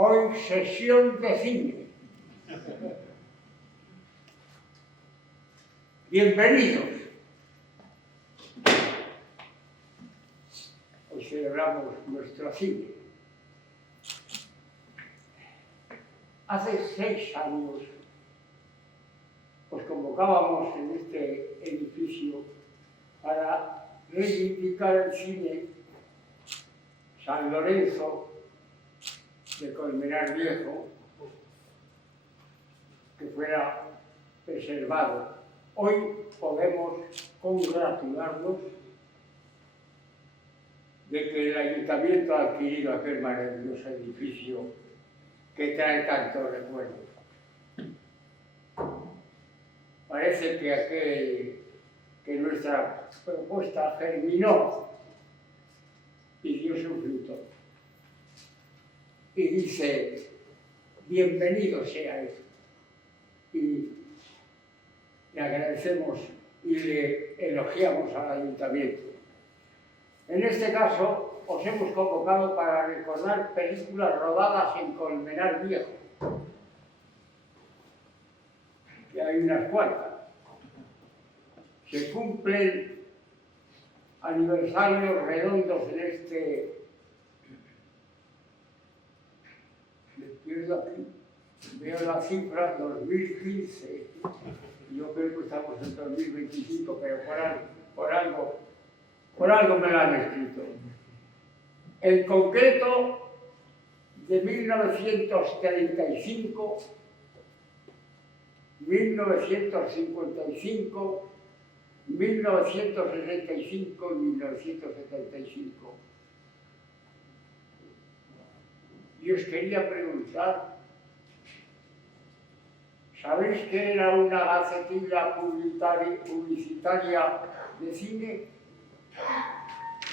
Hoy sesión de cine. Bienvenidos. Hoy celebramos nuestro cine. Hace 6 años os convocábamos en este edificio para reivindicar el cine San Lorenzo de Colmenar Viejo, que fuera preservado. Hoy podemos congratularnos de que el Ayuntamiento ha adquirido aquel maravilloso edificio que trae tantos recuerdos. Parece que nuestra propuesta germinó y dio su fruto. Y dice, bienvenido sea él. Y le agradecemos y le elogiamos al Ayuntamiento. En este caso, os hemos convocado para recordar películas rodadas en Colmenar Viejo, que hay unas cuantas. Se cumplen aniversarios redondos en este... Me pierdo aquí. Veo la cifra 2015. Yo creo que estamos en 2025, pero por algo me lo han escrito. En concreto, de 1935, 1955, 1965 y 1975. Y os quería preguntar, ¿sabéis qué era una gacetilla publicitaria de cine?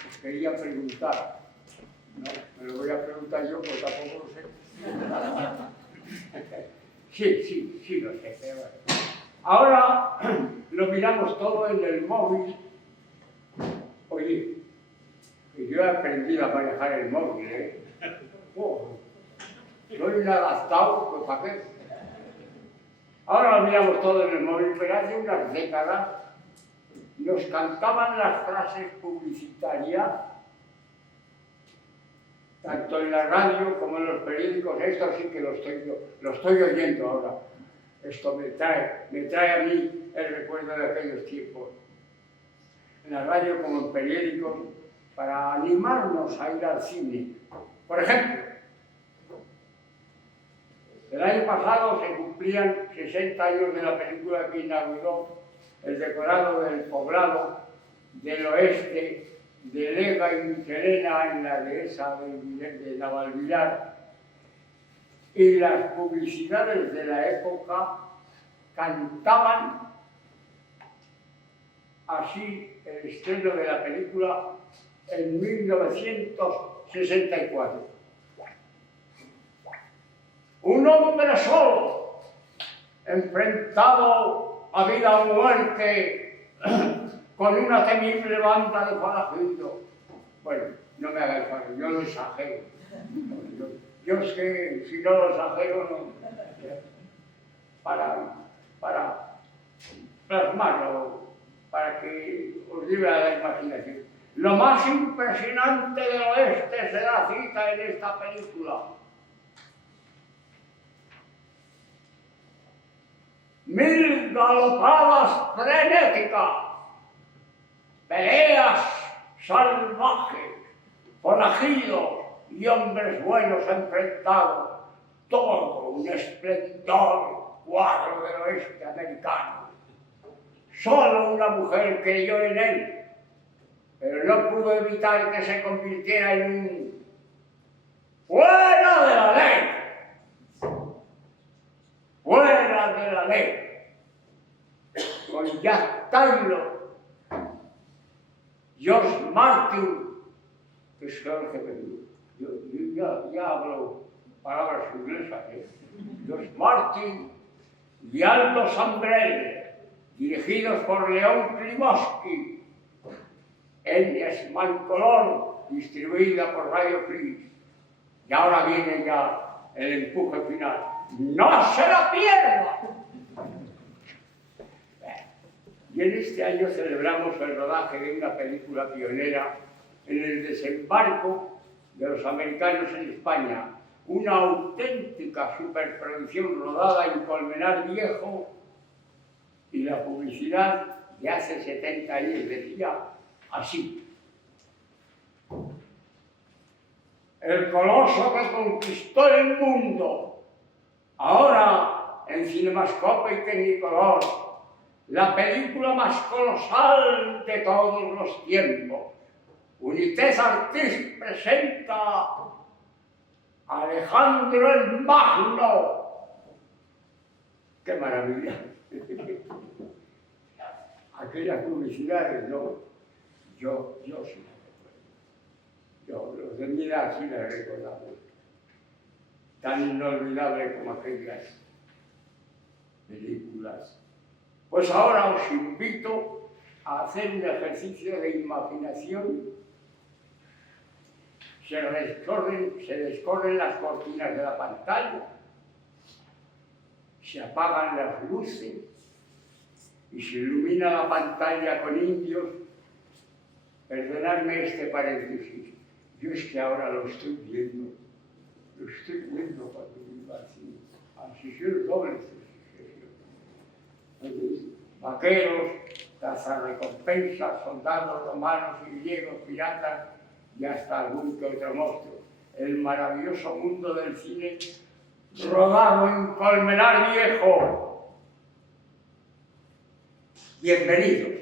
Os quería preguntar. No, me lo voy a preguntar yo, porque tampoco lo sé. Sí lo sé, pero bueno. Ahora lo miramos todo en el móvil. Oye, que yo he aprendido a manejar el móvil, ¿eh? Oh, soy un adaptado, pues ¿para qué? Ahora lo miramos todo en el móvil, pero hace unas décadas nos cantaban las frases publicitarias, tanto en la radio como en los periódicos. Esto sí que lo estoy oyendo ahora. Esto me trae a mí el recuerdo de aquellos tiempos. En la radio como en periódicos, para animarnos a ir al cine. Por ejemplo, el año pasado se cumplían 60 años de la película que inauguró el decorado del poblado del oeste de Lega y Michelena en la dehesa de Navalvillar. Y las publicidades de la época cantaban así el estreno de la película en 1964. Un hombre solo, enfrentado a vida o muerte con una temible banda de forajidos. Bueno, no me haga el favor, yo lo exagero. Yo es que si no lo exagero, no. Para plasmarlo, para que os lleve a la imaginación. Lo más impresionante del oeste se da cita en esta película. 1000 galopadas frenéticas, peleas salvajes, forajidos y hombres buenos enfrentados, todo un esplendor cuadro del oeste americano. Solo una mujer creyó en él, pero no pudo evitar que se convirtiera en un fuera de la ley. Fuera de la ley. Con Jack Taylor, George Martin, que es el que yo ya hablo palabras inglesas, George Martin y Aldo Sambrel, dirigidos por León Klimovsky, Enies Mancolón, distribuida por Radio Free. Y ahora viene ya el empuje final. ¡No se lo pierda! Y en este año celebramos el rodaje de una película pionera en el desembarco de los americanos en España, una auténtica superproducción rodada en Colmenar Viejo, y la publicidad de hace 70 años decía así: el coloso que conquistó el mundo, ahora en Cinemascope y Technicolor, la película más colosal de todos los tiempos. Unités Artists presenta a Alejandro el Magno. ¡Qué maravilla! Aquellas publicidades, no, yo sí las recuerdo. Yo, los de mi edad sí las recordamos. Tan inolvidable como aquellas películas. Pues ahora os invito a hacer un ejercicio de imaginación. Se descorren las cortinas de la pantalla, se apagan las luces y se ilumina la pantalla con indios. Perdonadme este paréntesis, yo es que ahora lo estoy viendo cuando iba al cine, a sesión doble. Vaqueros, cazarrecompensas, soldados romanos y griegos, piratas y hasta algún que otro monstruo. El maravilloso mundo del cine rodado en Colmenar Viejo. Bienvenidos.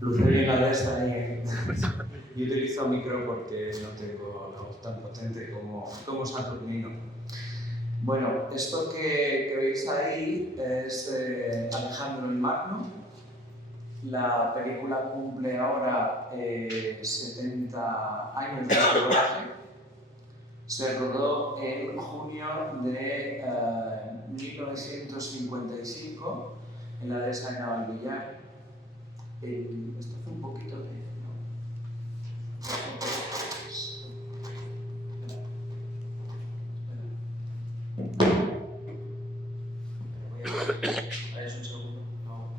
Luce bien la de esta y yo utilizo micro porque no tengo la voz tan potente como Saturnino. Bueno, esto que veis ahí es Alejandro el Magno. La película cumple ahora 70 años de rodaje. Se rodó en junio de 1955 en la dehesa de Navalvillar. Esto fue un poquito de... Es un segundo. No.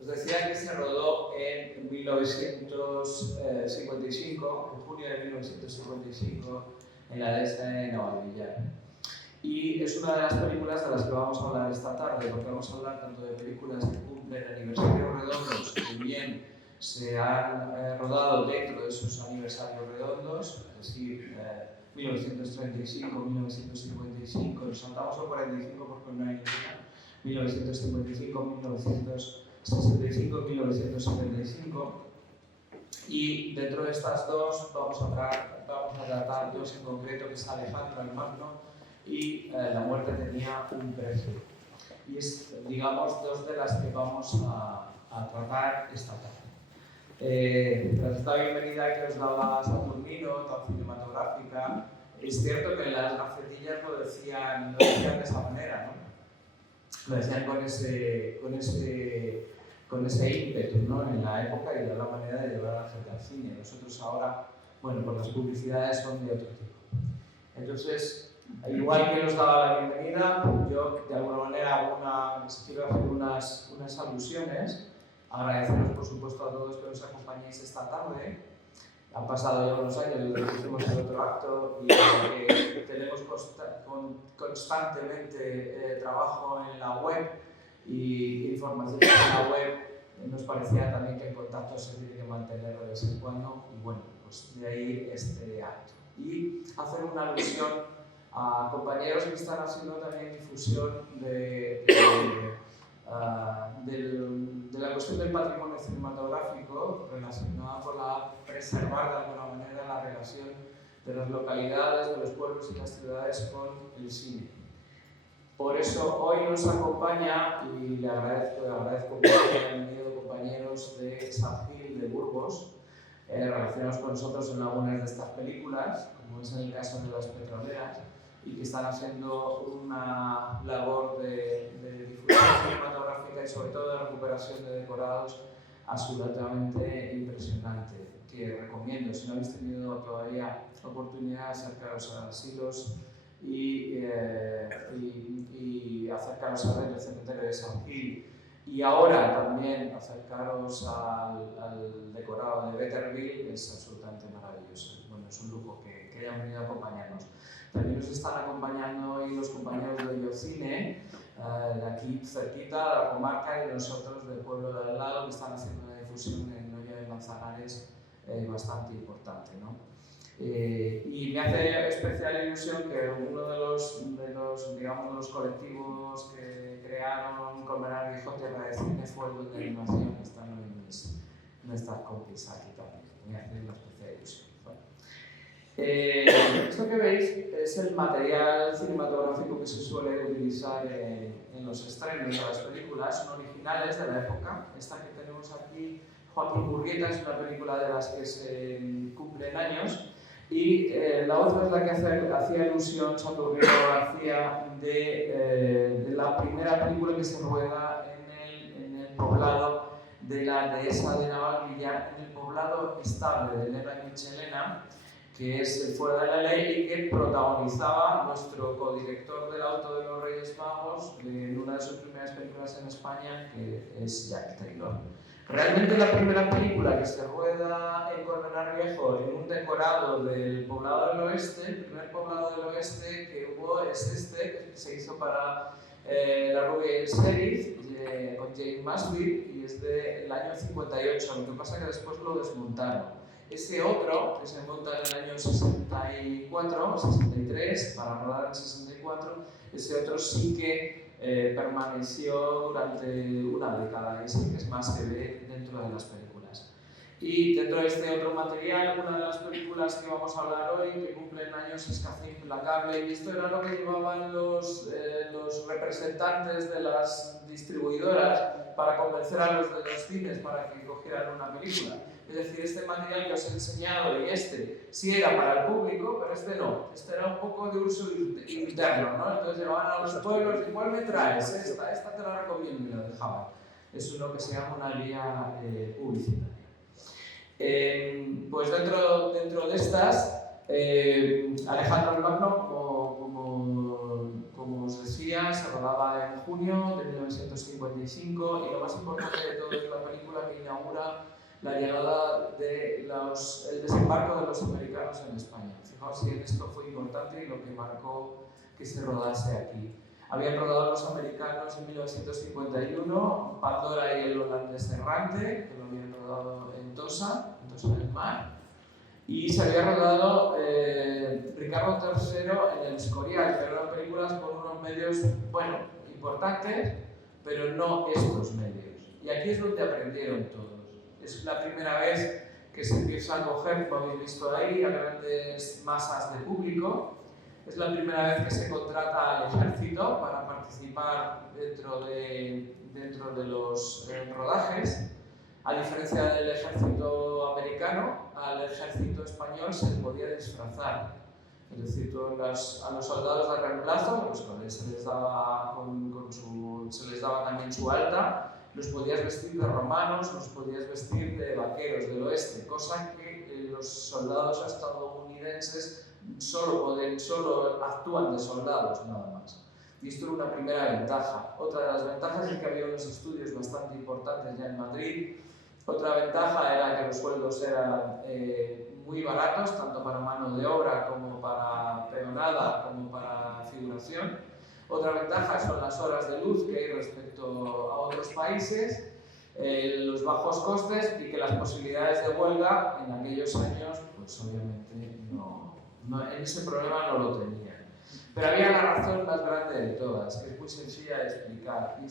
Os decía que se rodó en 1955, en junio de 1955, en la dehesa de Navalvillar. Y es una de las películas de las que vamos a hablar esta tarde, porque vamos a hablar tanto de películas que cumplen aniversarios redondos, que bien se han rodado dentro de esos aniversarios redondos, es decir, 1935, 1955, nos saltamos al 45 porque no hay ninguna, 1955, 1965, 1975, Y dentro de estas dos vamos a tratar dos en concreto, que es Alejandro el Magno y La muerte tenía un precio. Y es, digamos, dos de las que vamos a tratar esta tarde. Tras esta bienvenida que os daba Saturnino, tan cinematográfica, es cierto que en las gafetillas lo decían de esa manera, ¿no? Lo decían con ese ímpetu, ¿no? En la época y de la manera de llevar a la gente al cine. Nosotros ahora, bueno, pues las publicidades son de otro tipo. Entonces, igual que nos daba la bienvenida, yo de alguna manera quiero hacer unas alusiones, agradeceros por supuesto a todos que nos acompañéis esta tarde. Han pasado ya unos años desde que hicimos el otro acto y tenemos constantemente trabajo en la web y información en la web. Nos parecía también que el contacto se tiene que mantener de vez en cuando y bueno, pues de ahí este acto. Y hacer una alusión a compañeros que están haciendo también difusión de la cuestión del patrimonio cinematográfico relacionada con preservar de alguna manera la relación de las localidades, de los pueblos y las ciudades con el cine. Por eso hoy nos acompaña, y le agradezco que hayan venido compañeros de San Gil de Burgos, relacionados con nosotros en algunas de estas películas, como es en el caso de Las Petroleras, y que están haciendo una labor de difusión cinematográfica y sobre todo de recuperación de decorados absolutamente impresionante, que recomiendo. Si no habéis tenido todavía oportunidad, acercaros a Silos y acercaros al cementerio de San Gil. Y ahora también acercaros al decorado de Betterville, es absolutamente maravilloso. Bueno, es un lujo que hayan venido a acompañarnos. También nos están acompañando hoy los compañeros de Biocine, de aquí cerquita, de la comarca, y nosotros del pueblo de al lado, que están haciendo una difusión en Noya de Manzanares bastante importante, ¿no? Y me hace especial ilusión que uno de los colectivos que crearon Colmenar Quijote para el cine fue el de animación, que están nuestras compis aquí también. Me hace una especial ilusión. Bueno. Esto que veis es el material cinematográfico que se suele utilizar en los estrenos de las películas, son originales de la época. Esta que tenemos aquí, Joaquín Murrieta, es una película de las que se cumplen años. Y la otra es la que hacía alusión Saturnino García de la primera película que se rueda en el poblado de la dehesa de Navalvillar, en el poblado estable de Elena Michelena, que es Fuera de la Ley, y que protagonizaba nuestro codirector del Auto de los Reyes Magos en una de sus primeras películas en España, que es Jack Taylor. Realmente la primera película que se rueda en Colmenar Viejo en un decorado del poblado del oeste, el primer poblado del oeste que hubo es este, que se hizo para La rubia y el sheriff, con Jane Mansfield, y es del año 58, lo que pasa es que después lo desmontaron. Ese otro, que se monta en el año 64 o 63, para rodar en 64, ese otro sí que permaneció durante una década, y sí que es más que ve dentro de las películas. Y dentro de este otro material, una de las películas que vamos a hablar hoy, que cumplen años, es Café Implacable, y esto era lo que llevaban los representantes de las distribuidoras para convencer a los de los cines para que cogieran una película. Es decir, este material que os he enseñado y sí era para el público, pero este no. Este era un poco de uso interno, ¿no? Entonces llevaban a los pueblos y ¿cuál me traes? Esta te la recomiendo, y la dejaban. Eso es lo que se llama una guía publicitaria. Pues dentro de estas, Alejandro el Magno, como os decía, se rodaba en junio de 1955, y lo más importante de todo es la película que inaugura la llegada el desembarco de los americanos en España. Fijaos si en esto fue importante y lo que marcó que se rodase aquí. Habían rodado los americanos en 1951, Pandora y el holandés errante, que lo habían rodado en Tossa del Mar, y se había rodado Ricardo III en el Escorial, que eran películas con unos medios, bueno, importantes, pero no estos medios. Y aquí es donde aprendieron todos. Es la primera vez que se empieza a coger, como habéis visto ahí, a grandes masas de público. Es la primera vez que se contrata al ejército para participar dentro de los rodajes. A diferencia del ejército americano, al ejército español se les podía disfrazar. Es decir, tú a los soldados de reemplazo, los cuales se les daba, se les daba también su alta, los podías vestir de romanos, los podías vestir de vaqueros del oeste, cosa que los soldados estadounidenses solo actúan de soldados, nada más. Y esto era una primera ventaja. Otra de las ventajas es que había unos estudios bastante importantes ya en Madrid. Otra ventaja era que los sueldos eran muy baratos, tanto para mano de obra como para peonada, como para figuración. Otra ventaja son las horas de luz que hay respecto a otros países, los bajos costes y que las posibilidades de huelga en aquellos años, pues obviamente en ese problema no lo tenían. Pero había la razón más grande de todas, que es muy sencilla de explicar, y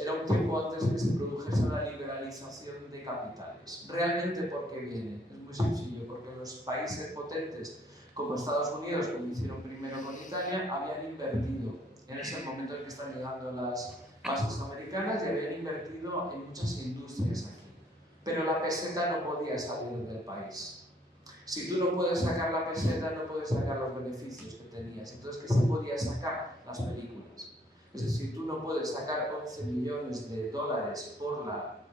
era un tiempo antes que se produjese una liberalización de capitales. ¿Realmente por qué viene? Es muy sencillo, porque los países potentes como Estados Unidos, como hicieron primero con Italia, habían invertido. En ese momento en que están llegando las bases americanas y habían invertido en muchas industrias aquí. Pero la peseta no podía salir del país. Si tú no puedes sacar la peseta, no puedes sacar los beneficios que tenías. Entonces, ¿qué se podía sacar? Las películas. Es decir, tú no puedes sacar 11 millones de dólares por la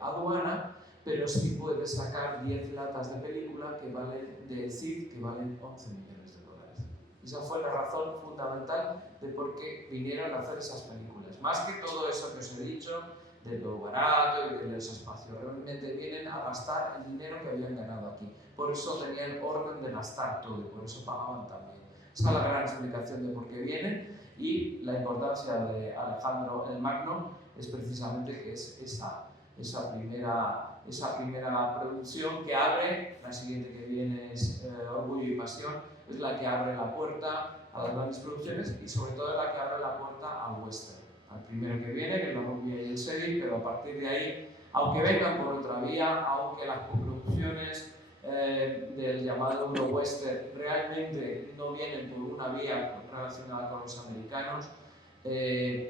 aduana, pero sí puedes sacar 10 latas de película de CID que valen 11 millones de dólares. Esa fue la razón fundamental de por qué vinieron a hacer esas películas. Más que todo eso que os he dicho, de lo barato y de los espacios. Realmente vienen a gastar el dinero que habían ganado aquí. Por eso tenían orden de gastar todo y por eso pagaban también. Esa es la gran explicación de por qué vienen, y la importancia de Alejandro el Magno es precisamente que es esa primera producción que abre, la siguiente que viene es Orgullo y Pasión, es la que abre la puerta a las grandes producciones y sobre todo es la que abre la puerta al western. Al primero que viene, que es La Rubia y el Sheriff, pero a partir de ahí, aunque vengan por otra vía, aunque las coproducciones del llamado Euro-Western realmente no vienen por una vía relacionada con los americanos,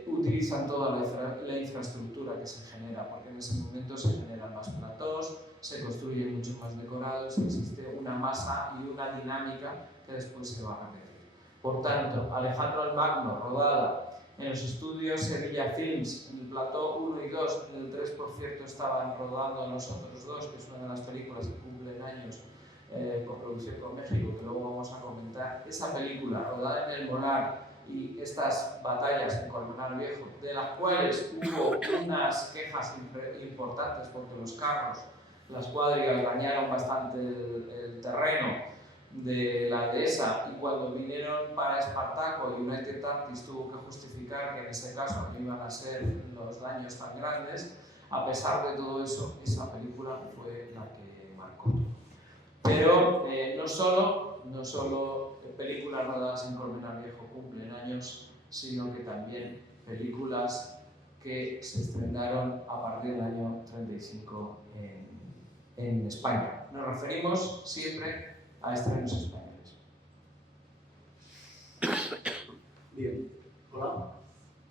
utilizan toda la infraestructura que se genera, porque en ese momento se generan más platós, se construyen muchos más decorados y existe una masa y una dinámica que después se va a repetir. Por tanto, Alejandro el Magno, rodada en los estudios Sevilla Films, en el plató 1 y 2, en el 3 por cierto estaban rodando los otros dos, que es una de las películas que cumplen años con producción con México, que luego vamos a comentar. Esa película, rodada en el Molar, y estas batallas en Colmenar Viejo, de las cuales hubo unas quejas importantes porque los carros, las cuadrigas dañaron bastante el terreno de la dehesa, y cuando vinieron para Espartaco y United Artists tuvo que justificar que en ese caso no iban a ser los daños tan grandes, a pesar de todo eso, esa película fue la que marcó. Pero no solo películas rodadas en Colmenar Viejo cumplen años, sino que también películas que se estrenaron a partir del año 35 en España. Nos referimos siempre a estrenos españoles. Bien, hola,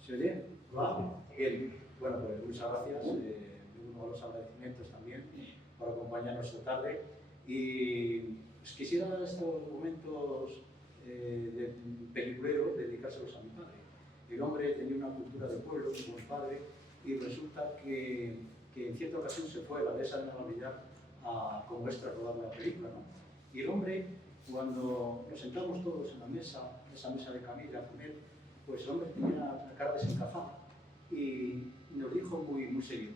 ¿se oye? Hola, bien. Bueno, pues muchas gracias. Uno de los agradecimientos también por acompañarnos esta tarde. Y pues, quisiera en estos momentos de peliculero dedicárselos a mi padre. El hombre tenía una cultura de pueblo, un buen padre, y resulta que en cierta ocasión se fue a la dehesa de Navidad como extra a rodar la película, ¿no? Y el hombre, cuando nos sentamos todos en la mesa, esa mesa de camilla a comer, pues el hombre tenía la cara desencajada y nos dijo muy serios,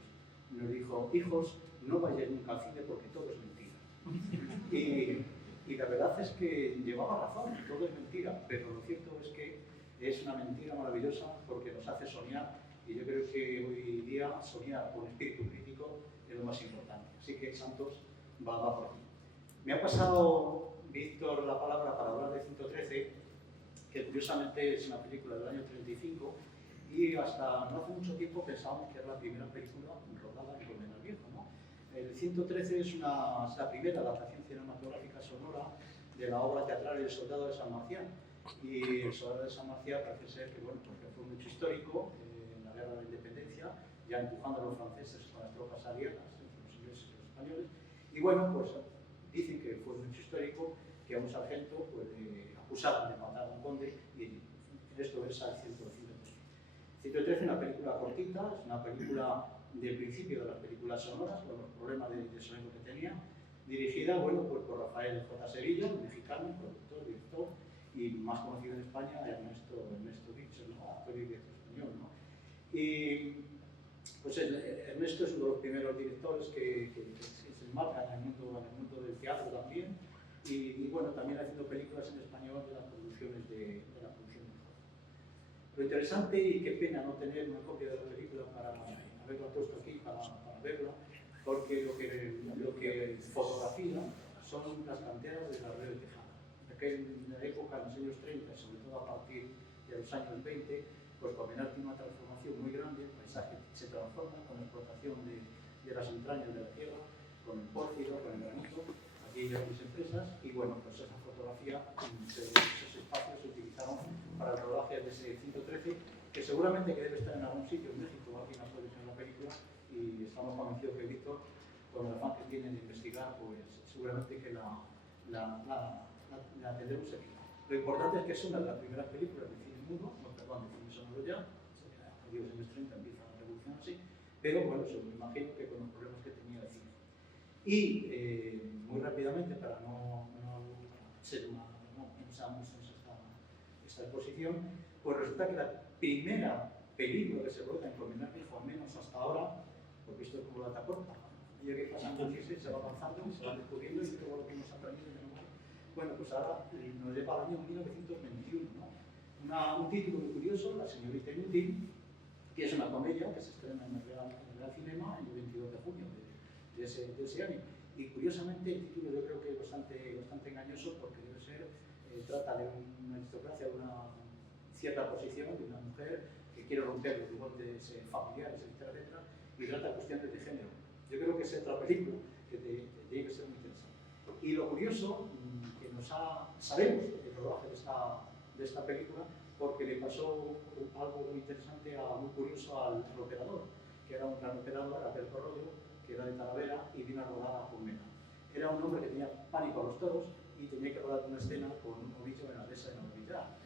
nos dijo: hijos, no vayáis nunca al cine porque todo es mentira. Y la verdad es que llevaba razón, todo es mentira, pero lo cierto es que es una mentira maravillosa porque nos hace soñar, y yo creo que hoy día soñar con espíritu crítico es lo más importante. Así que Santos va por aquí. Me ha pasado Víctor la palabra para hablar de 113, que curiosamente es una película del año 35, y hasta no hace mucho tiempo pensábamos que era la primera película rodada en Colmenar Viejo. El 113 es la primera adaptación cinematográfica sonora de la obra teatral El Soldado de San Marcial. Y El Soldado de San Marcial parece ser que, bueno, porque fue un hecho histórico en la Guerra de la Independencia, ya empujando a los franceses con las tropas aliadas, entre los ingleses y los españoles. Y bueno, pues dicen que fue un hecho histórico, que a un sargento pues, acusaron de matar a un conde, y en esto versa el 113. 113 es una película cortita, es una película del principio de las películas sonoras, con los problemas de sonido que tenía, dirigida, bueno, pues por Rafael J. Sevilla, un mexicano, productor, director, y más conocido en España, Ernesto Dix, actor y director español, ¿no? Y pues Ernesto es uno de los primeros directores que se enmarca en el mundo del teatro también, y bueno, también haciendo películas en español de las producciones de Hollywood. Lo interesante, y qué pena no tener una copia de la película para haberla puesto aquí, para verla, porque lo que fotografía son las canteras de la Río de Tejada. En la época, en los años 30, sobre todo a partir de los años 20, pues Comenar tiene una transformación muy grande, el paisaje se transforma con la explotación de las entrañas de la tierra, con el pórfido, con el granito, aquí hay varias empresas, y bueno, pues esa fotografía, esos espacios se utilizaron para el rodaje de ese 113, que seguramente que debe estar en algún sitio en México, aquí en la película, y estamos convencidos que Víctor, con el afán que tiene de investigar, pues seguramente que la tendremos aquí. Lo importante es que es una de las primeras películas de cine mudo, no, perdón, de cine sonoro ya, a partir de los años 30 empieza la revolución así, pero bueno, me imagino que con los problemas que tenía el cine. Y muy rápidamente, para no pensar mucho en esta exposición, pues resulta que la primera película que se roda en Colmenar Viejo, al menos hasta ahora, porque esto es como la tacorta, y que pasando el chiste se va avanzando, se va descubriendo y todo lo que hemos aprendido de memoria. Bueno, pues ahora nos lleva al año 1921, ¿no? Un título muy curioso, La señorita inútil, que es una comedia que se estrena en el Real Cinema el 22 de junio de ese año. Y curiosamente el título yo creo que es bastante engañoso, porque debe ser, trata de una aristocracia, de una cierta posición, de una mujer que quiere romper los moldes familiares, etcétera, y trata cuestiones de género. Yo creo que es otra película que tiene que ser muy interesante. Y lo curioso, que sabemos del rodaje de esta película, porque le pasó algo muy interesante, muy curioso al operador, que era un gran operador, Alberto Arroyo, que era de Talavera y vino a rodar a Colmenar. Era un hombre que tenía pánico a los toros y tenía que rodar una escena con un novillo en la dehesa de Navidad.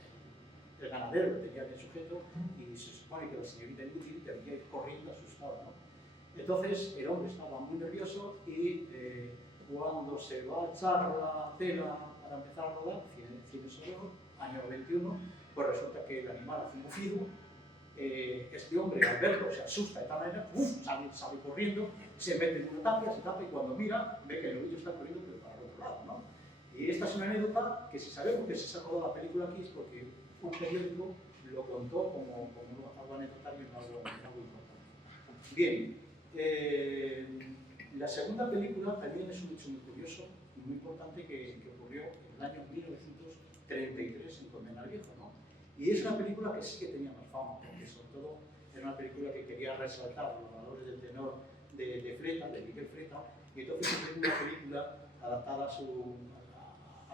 El ganadero lo tenía bien sujeto y se supone que la señorita inútil debía ir corriendo asustada, ¿no? Entonces el hombre estaba muy nervioso y cuando se va a echar la tela para empezar a rodar, cine sonoro, año 21, pues resulta que el animal hace un bufido. Este hombre, al verlo, se asusta de tal manera, sale corriendo, se mete en una tapia, se tapa y cuando mira, ve que el novillo está corriendo pero para el otro lado, ¿no? Y esta es una anécdota que si sabemos que se sacó la película aquí es porque un periódico lo contó como algo anecdotario y algo importante. Bien, la segunda película también es un hecho muy curioso y muy importante que ocurrió en el año 1933 en Colmenar Viejo, ¿no? Y es una película que sí que tenía más fama, porque sobre todo era una película que quería resaltar los valores del tenor de Fleta, de Miguel Fleta, y entonces hizo una película adaptada a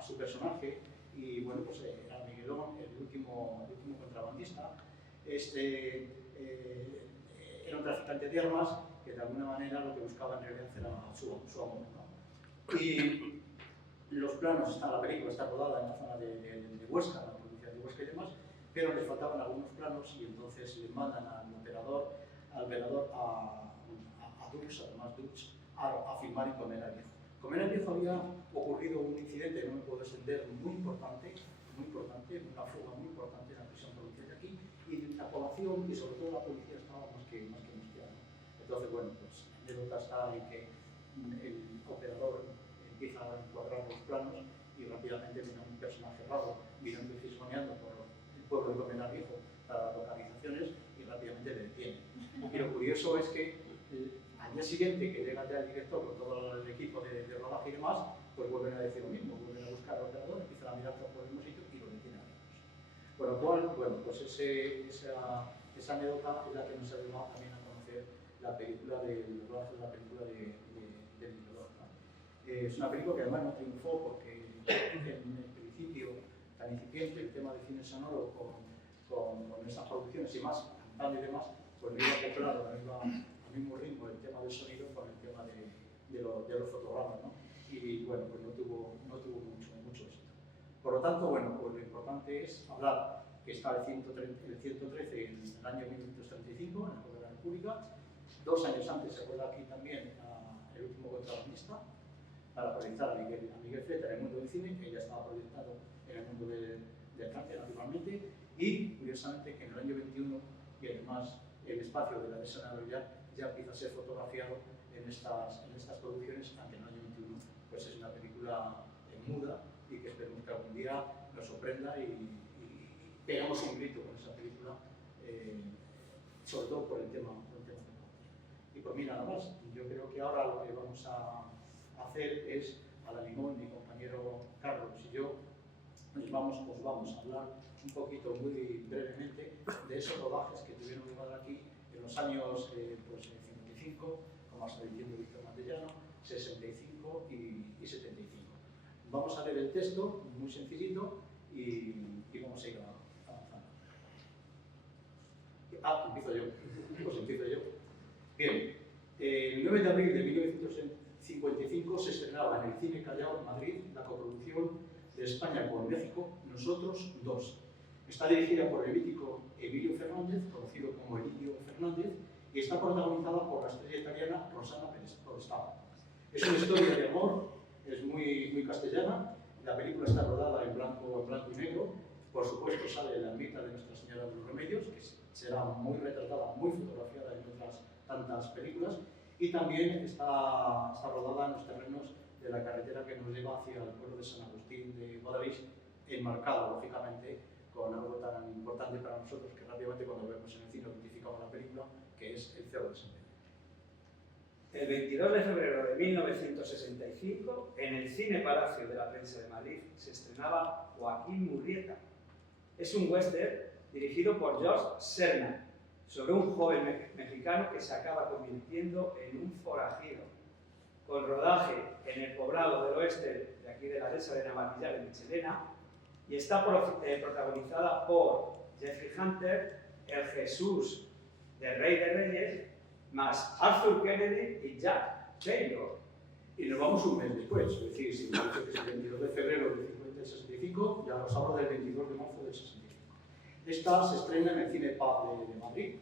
su personaje, y bueno, pues era Miguelón, el último contrabandista. Era un traficante de armas que de alguna manera lo que buscaba en realidad era su amor, ¿no? Y los planos, la película está rodada en la zona de Huesca, la provincia de Huesca y demás, pero les faltaban algunos planos y entonces le mandan al velador a Dux, además Dux, a filmar en Colmenar Viejo. Colmenar Viejo había ocurrido un incidente, no me puedo extender, muy importante, una fuga muy importante en la prisión provincial de aquí, y la población y sobre todo la policía estaba más que mosqueada. Entonces, bueno, pues la anécdota está en que el operador empieza a encuadrar los planos y rápidamente viene un personaje raro mirando y fisgoneando por el pueblo de Colmenar Viejo para las localizaciones y rápidamente le detiene. Y lo curioso es que al día siguiente que llega ya el director con todo el equipo de rodaje y demás, pues vuelven a decir lo mismo, vuelven a buscar al operador, empiezan a mirar por el mismo sitio y lo detienen a ellos. Con lo cual, bueno, pues esa anécdota es la que nos ha llevado también a conocer la película de Es una película que además no triunfó porque en el principio tan incipiente el tema de cine sonoro con estas producciones y más, cantando y demás, pues no iba acoplado, no iba al mismo ritmo el tema del sonido con el tema de los fotogramas, ¿no? Y bueno, pues no tuvo mucho éxito. Por lo tanto, bueno, pues lo importante es hablar que está el 113 en el año 1935, en la época de la República. 2 años antes se acuerda aquí también El último contrabandista, para proyectar a Miguel Fleta en el mundo del cine, que ya estaba proyectado en el mundo del cante, naturalmente, y curiosamente que en el año 21, y además el espacio de la Dehesa de Navarilla ya empieza a ser fotografiado en estas producciones, aunque en el año 21 pues es una película muda y que esperemos que algún día nos sorprenda y pegamos un grito con esa película, sobre todo por el tema que y por mí nada más. Yo creo que ahora lo que vamos a hacer es, a la limón, mi compañero Carlos y yo, os vamos a hablar un poquito, muy brevemente, de esos rodajes que tuvieron lugar aquí en los años 55, como está diciendo Víctor Mantellano, 65 y 75. Vamos a leer el texto, muy sencillito, y vamos a ir avanzando. Empiezo yo. Pues empiezo yo. Bien, el 9 de abril de 1955 se estrenaba en el Cine Callao, Madrid, la coproducción de España con México, Nosotros dos. Está dirigida por el mítico Emilio Fernández, conocido como Emilio Fernández, y está protagonizada por la estrella italiana Rossana Podestà. Es una historia de amor, es muy castellana. La película está rodada en blanco y negro. Por supuesto sale la ermita de Nuestra Señora de los Remedios, que será muy retratada, muy fotografiada en otras tantas películas. Y también está rodada en los terrenos de la carretera que nos lleva hacia el pueblo de San Agustín de Guadalix, enmarcado, lógicamente, con algo tan importante para nosotros que rápidamente cuando lo vemos en el cine identificamos la película, que es el Cerro de San Pedro. El 22 de febrero de 1965, en el Cine Palacio de la Prensa de Madrid, se estrenaba Joaquín Murrieta. Es un western dirigido por George Cernan, sobre un joven mexicano que se acaba convirtiendo en un forajido, con rodaje en el poblado del oeste de aquí de la Dehesa de Navarilla, de Michelena, y está protagonizada por Jeffrey Hunter, el Jesús de Rey de Reyes, más Arthur Kennedy y Jack Taylor. Y nos vamos un mes después, es decir, si me ha dicho que es el 22 de febrero del 65, ya os hablo del 22 de marzo del 65. Esta se estrena en el Cine Pub de Madrid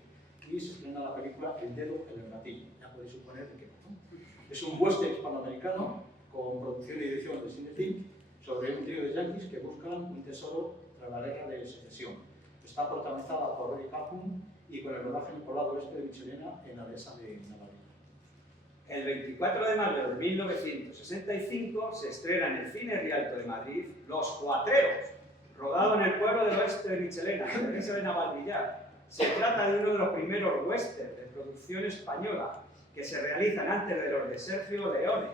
y se estrena la película El dedo en el gatillo. Ya podéis suponer de qué pasó. Es un western hispanoamericano con producción y dirección de Cinefilm sobre un trío de yanquis que buscan un tesoro tras la guerra de secesión. Está protagonizada por Roy Calhoun y con el rodaje en el poblado oeste de Michelena, en la Dehesa de Navarilla. El 24 de mayo de 1965 se estrena en el Cine Rialto de Madrid Los Cuatreros, rodado en el pueblo del oeste de Michelena, en la Dehesa de Navalvillar. Se trata de uno de los primeros westerns de producción española que se realizan antes de los de Sergio Leone.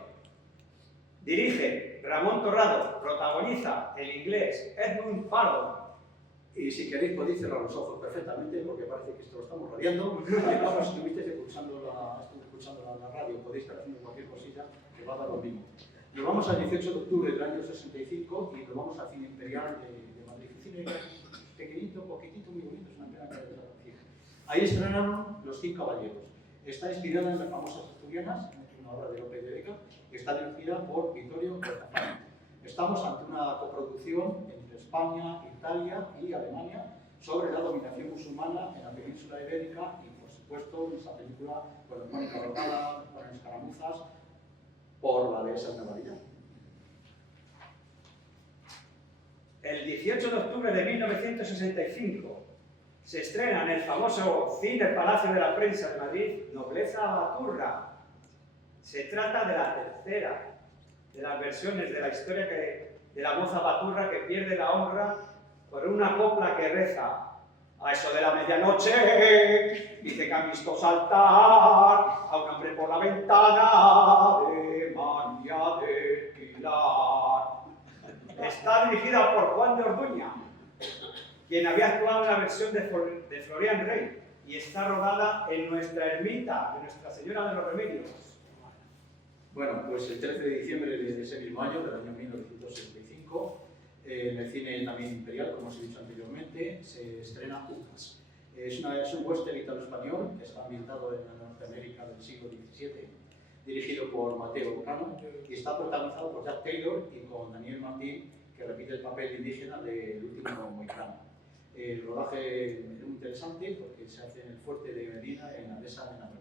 Dirige Ramón Torrado, protagoniza el inglés Edmund Farrell. Y si queréis podéis cerrar los ojos perfectamente, porque parece que esto lo estamos radiando. Y ahora, si estuvisteis escuchando la radio, podéis estar haciendo cualquier cosilla que va a dar lo mismo. Nos vamos al 18 de octubre del año 65 y nos vamos al Cine Imperial de Madrid. Un cine pequeñito, poquitito, muy bonito, es una pena que haya desaparecido. Ahí estrenaron Los 100 Caballeros. Está inspirada en las famosas asturianas, una obra de Lope de Vega, y está dirigida por Vittorio Cortázar. Estamos ante una coproducción entre España, Italia y Alemania sobre la dominación musulmana en la península ibérica y, por supuesto, esa película nos pone cabalgada, nos ponen escaramuzas por la Dehesa de Navarilla. El 18 de octubre de 1965 se estrena en el famoso Cine Palacio de la Prensa de Madrid Nobleza Baturra. Se trata de la tercera de las versiones de la historia de la moza baturra que pierde la honra por una copla que reza: a eso de la medianoche dice que han visto saltar a un hombre por la ventana de María de Pilar. Está dirigida por Juan de Orduña, quien había actuado en la versión de Florian Rey, y está rodada en nuestra ermita de Nuestra Señora de los Remedios. Bueno, pues el 13 de diciembre de ese mismo año, del año 1975, en el cine también imperial, como os he dicho anteriormente, se estrena Judas. Es un western italo-español que está ambientado en la Norteamérica del siglo XVII, dirigido por Mateo Cano, y está protagonizado por Jack Taylor y con Daniel Martín, que repite el papel indígena del último mohicano. El rodaje es muy interesante porque se hace en el fuerte de Medina, en la Dehesa de Navarilla.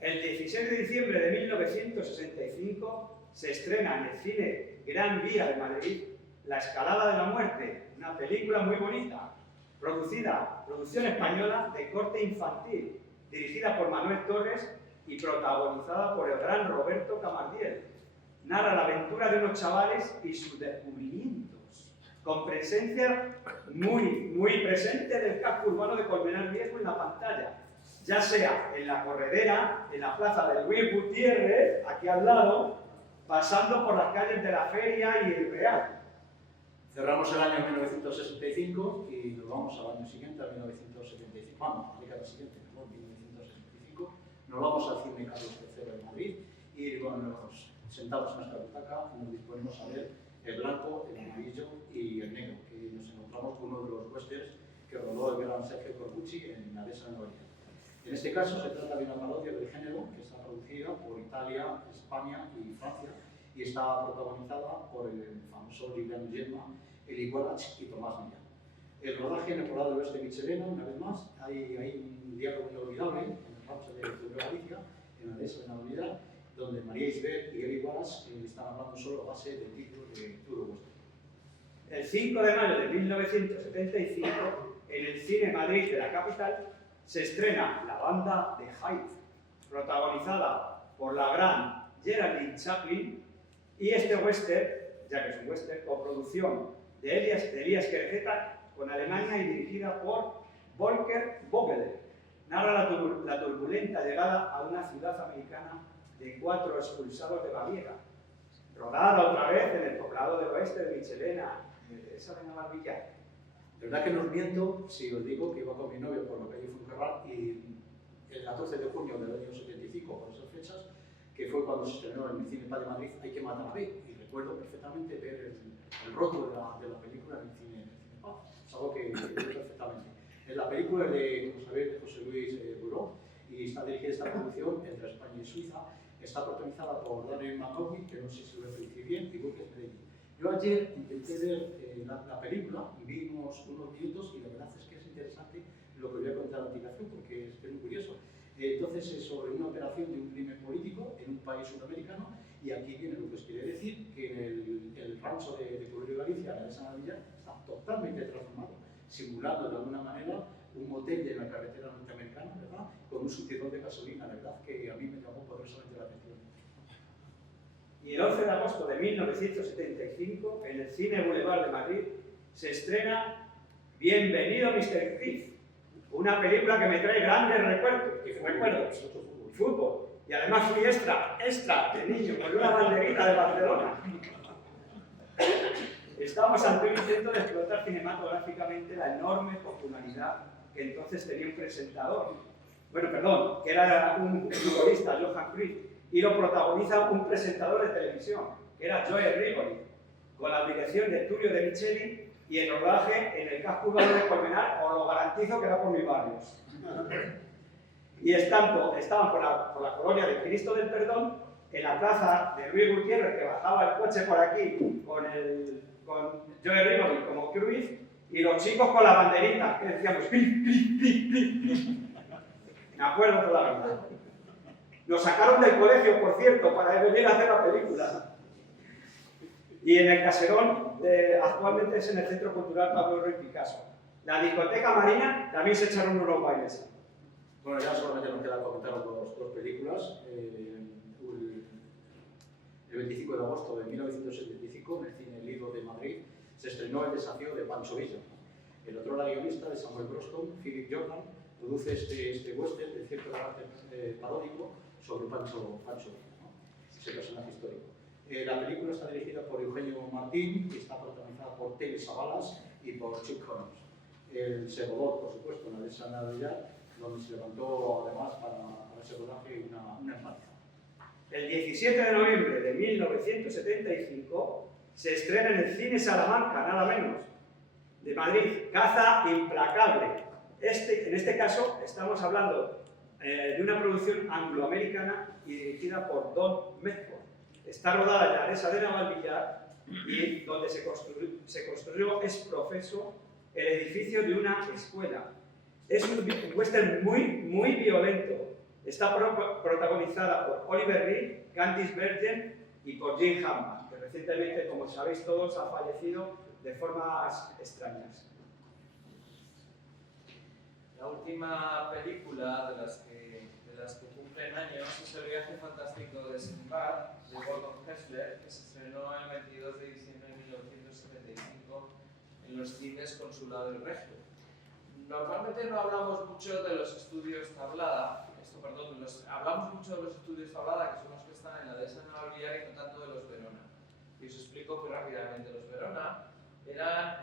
El 16 de diciembre de 1965 se estrena en el cine Gran Vía de Madrid La Escalada de la Muerte, una película muy bonita, producción española de corte infantil, dirigida por Manuel Torres y protagonizada por el gran Roberto Camardiel. Narra la aventura de unos chavales y sus descubrimientos, con presencia muy presente del casco urbano de Colmenar Viejo en la pantalla, ya sea en la corredera, en la plaza de Luis Gutiérrez, aquí al lado, pasando por las calles de la Feria y el Real. Cerramos el año 1965 y nos vamos al año siguiente, al 1975, vamos, a la década siguiente, perdón, 1965, nos vamos al cine Carlos III de Madrid y bueno, sentados en nuestra butaca nos disponemos a ver el blanco, el amarillo y el negro, que nos encontramos con uno de los westerns que rodó el gran Sergio Corbucci en la Dehesa de Navarilla. En este caso se trata de una parodia del género que está producida por Italia, España y Francia y está protagonizada por el famoso Guillermo Gemma, Eli Wallach y Tomás Millán. El rodaje en el poblado del oeste de Michelena, una vez más, hay un diálogo inolvidable en el rancho de Tulio Galicia, en la Dehesa de Navarilla, donde María Isbert y Eli Wallach están hablando solo a base del título de Turo Western. El 5 de mayo de 1975, en el Cine Madrid de la capital, se estrena La Banda de Hyde, protagonizada por la gran Geraldine Chaplin, y este western, ya que es un western, coproducción de Elías Querejeta con Alemania y dirigida por Volker Vogel. Narra la turbulenta llegada a una ciudad americana de 4 expulsados de Baviera, rodada otra vez en el poblado del oeste de Michelena, de esa de Navarilla. De verdad que no os miento si os digo que iba con mi novio por la calle Fuencarral y el 14 de junio del año 75, por esas fechas, que fue cuando se estrenó en el Cine Paz de Madrid, Hay que matar a B. Y recuerdo perfectamente ver el rótulo de la película en el Cine Paz. Es algo que recuerdo perfectamente. En la película es de, como sabéis, de José Luis Buró y está dirigida esta producción entre España y Suiza. Está protagonizada por Daniel McCoy, que no sé si lo he pronunciado bien, y Burgess Medellín. Yo ayer intenté ver la película, vi unos minutos y la verdad es que es interesante lo que os voy a contar a continuación porque es muy curioso. Entonces es sobre una operación de un crimen político en un país sudamericano y aquí viene lo que os quiere decir, que en el rancho de Tulio Galicia, la de San Navidad, está totalmente transformado, simulando de alguna manera un motel de la carretera norteamericana, ¿verdad? Con un surtidor de gasolina, la verdad que a mí me llamó poderosamente la atención. Y el 11 de agosto de 1975, en el Cine Boulevard de Madrid, se estrena Bienvenido Mr. Cliff, una película que me trae grandes recuerdos. Fútbol. Y además fui extra de niño, con una banderita de Barcelona. Estamos ante un intento de explotar cinematográficamente la enorme popularidad que entonces tenía un presentador. Que era un futbolista, Johan Cruyff, y lo protagoniza un presentador de televisión, que era Joe Rigoli, con la dirección de Tullio De Micheli y el rodaje en el casco urbano de Colmenar, os lo garantizo que era por mis barrios. Y estaban por la colonia de Cristo del Perdón, en la plaza de Luis Gutiérrez, que bajaba el coche por aquí con Joe Rigoli como Cruyff, y los chicos con la banderita, que decíamos clic, clic, clic, clic, clic. Me acuerdo toda la vida. Nos sacaron del colegio, por cierto, para venir a hacer la película. Y en el Caserón, actualmente es en el Centro Cultural Pablo Ruiz Picasso. La discoteca Marina también se echaron unos bailes. Bueno, ya solamente nos queda comentar dos películas. El 25 de agosto de 1975, en el Cine Lido de Madrid, se estrenó El desafío de Pancho Villa. El otro guionista de Samuel Broston, Philip Jordan, produce este western de cierto carácter paródico sobre Pancho Villa, ¿no? Ese personaje histórico. La película está dirigida por Eugenio Martín y está protagonizada por Telly Savalas y por Chuck Connors. Se rodó, por supuesto, en la Dehesa de Navarilla, donde se levantó además para ese rodaje una empatía. El 17 de noviembre de 1975 se estrena en el Cine Salamanca, nada menos, de Madrid, Caza Implacable. En este caso estamos hablando de una producción angloamericana y dirigida por Don Medford. Está rodada en la Aresa de Navalvillar y donde se construyó ex profeso el edificio de una escuela. Es un western muy violento. Está protagonizada por Oliver Reed, Candice Bergen y por Jim Hammond, que recientemente, como sabéis todos, ha fallecido de formas extrañas. La última película de las que cumplen años es El viaje fantástico de Sinbad, de Gordon Hessler, que se estrenó el 22 de diciembre de 1975 en los cines Consulado del Regio. Normalmente no hablamos mucho de los estudios Tablada, hablamos mucho de los estudios Tablada, que son los que están en la dehesa de Navalvillar, y no tanto de los Verona. Y os explico muy rápidamente. Los Verona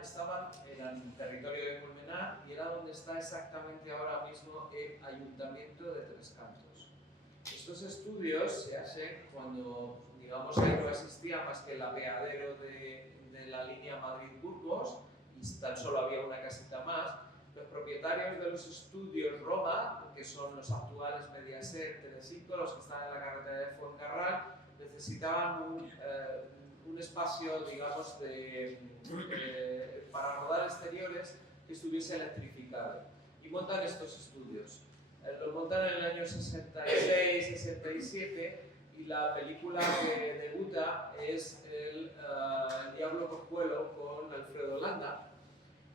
estaban en territorio de Colmenar y era donde está exactamente ahora mismo el Ayuntamiento de Tres Cantos. Estos estudios se hacen cuando, digamos, ahí no existía más que el apeadero de la línea Madrid-Burgos y tan solo había una casita más. Los propietarios de los estudios Roma, que son los actuales Mediaset, Telecinco, los que están en la carretera de Fuencarral, necesitaban un espacio, digamos, para rodar exteriores que estuviese electrificado. Y montan estos estudios. Los montan en el año 66, 67, y la película que debuta es El Diablo Cojuelo con Alfredo Landa.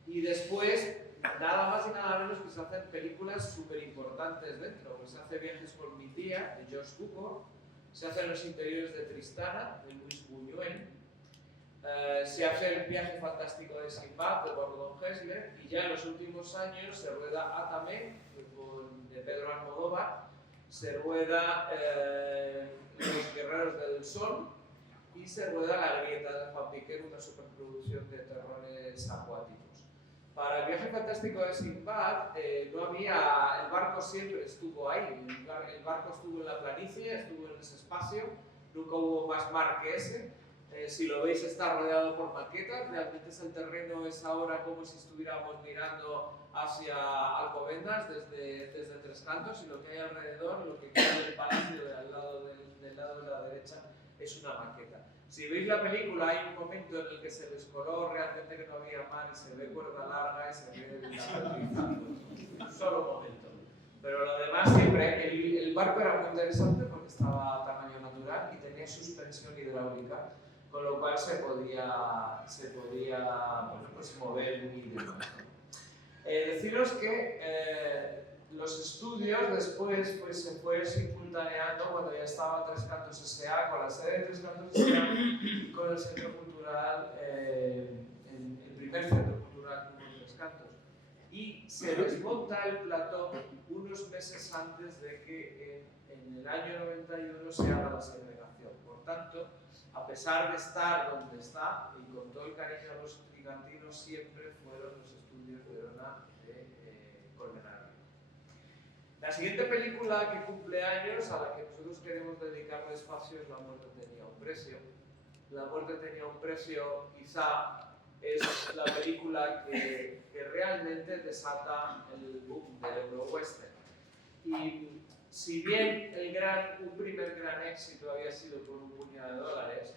Y después, nada más y nada menos que se hacen películas súper importantes dentro. Pues se hace Viajes con mi tía, de George Cukor, se hacen Los interiores de Tristana, de Luis Buñuel, se hace El viaje fantástico de Sinbad, de Gordon Hessler, y ya en los últimos años se rueda Atame, de Pedro Almodóvar, se rueda Los guerreros del sol, y se rueda La grieta de Juan Piquer, una superproducción de terrores acuáticos. Para El viaje fantástico de Sinbad, no había, el barco siempre estuvo ahí, el barco estuvo en la planicie, estuvo en ese espacio, nunca hubo más mar que ese. Si lo veis, está rodeado por maquetas, realmente el terreno es ahora como si estuviéramos mirando hacia Alcobendas desde Tres Cantos, y lo que hay alrededor, lo que queda del palacio del lado de la derecha, es una maqueta. Si veis la película, hay un momento en el que se descoló realmente que no había mar y se ve cuerda larga y se ve un solo momento. Pero lo demás siempre, el barco era muy interesante porque estaba a tamaño natural y tenía suspensión hidráulica, con lo cual se podía pues, mover y demás. Deciros que los estudios después pues, se fue simultaneando cuando ya estaba Tres Cantos S.A., con la sede de Tres Cantos S.A. y con el Centro Cultural, el primer Centro Cultural que hubo en Tres Cantos. Y se desmonta el plató unos meses antes de que en el año 91 se haga la segregación. Por tanto, a pesar de estar donde está y con todo el cariño a los gigantinos, siempre fueron los estudios Verona de Colmenar. La siguiente película que cumple años, a la que nosotros queremos dedicarle espacio, es La muerte tenía un precio. La muerte tenía un precio, quizá es la película que realmente desata el boom del Eurowestern. Y si bien un primer gran éxito había sido por un puñado de dólares,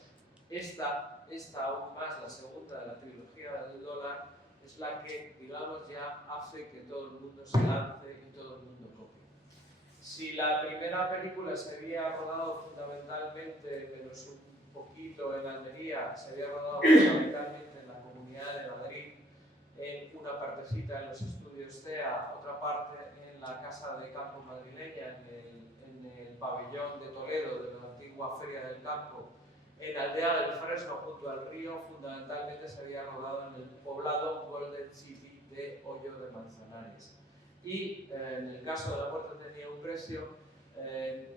esta aún más, la segunda de la trilogía del dólar, es la que, digamos, ya hace que todo el mundo se lance y todo el mundo copie. Si la primera película se había rodado fundamentalmente, menos un poquito en Almería, se había rodado fundamentalmente en la Comunidad de Madrid, en una partecita en los estudios CEA, otra parte en la Casa de Campo madrileña, en el pabellón de Toledo, de la antigua Feria del Campo, en Aldea del Fresno, junto al río, fundamentalmente se había rodado en el poblado Golden City de Hoyo de Manzanares. Y en el caso de La muerte tenía un precio,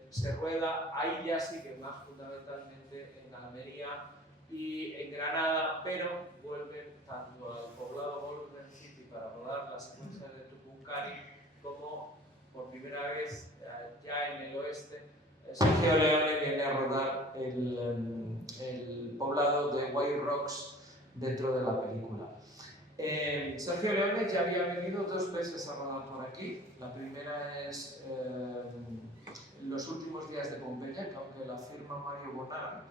se rueda, ahí ya sí que más fundamentalmente en Almería y en Granada, pero vuelven tanto al poblado Golden City para rodar la secuencia de Tucumcari como por primera vez ya en el oeste, Sergio Leone viene a rodar el poblado de White Rocks dentro de la película. Sergio Leone ya había venido 2 veces a rodar por aquí. La primera es Los últimos días de Pompeya, que aunque la firma Mario Bonara,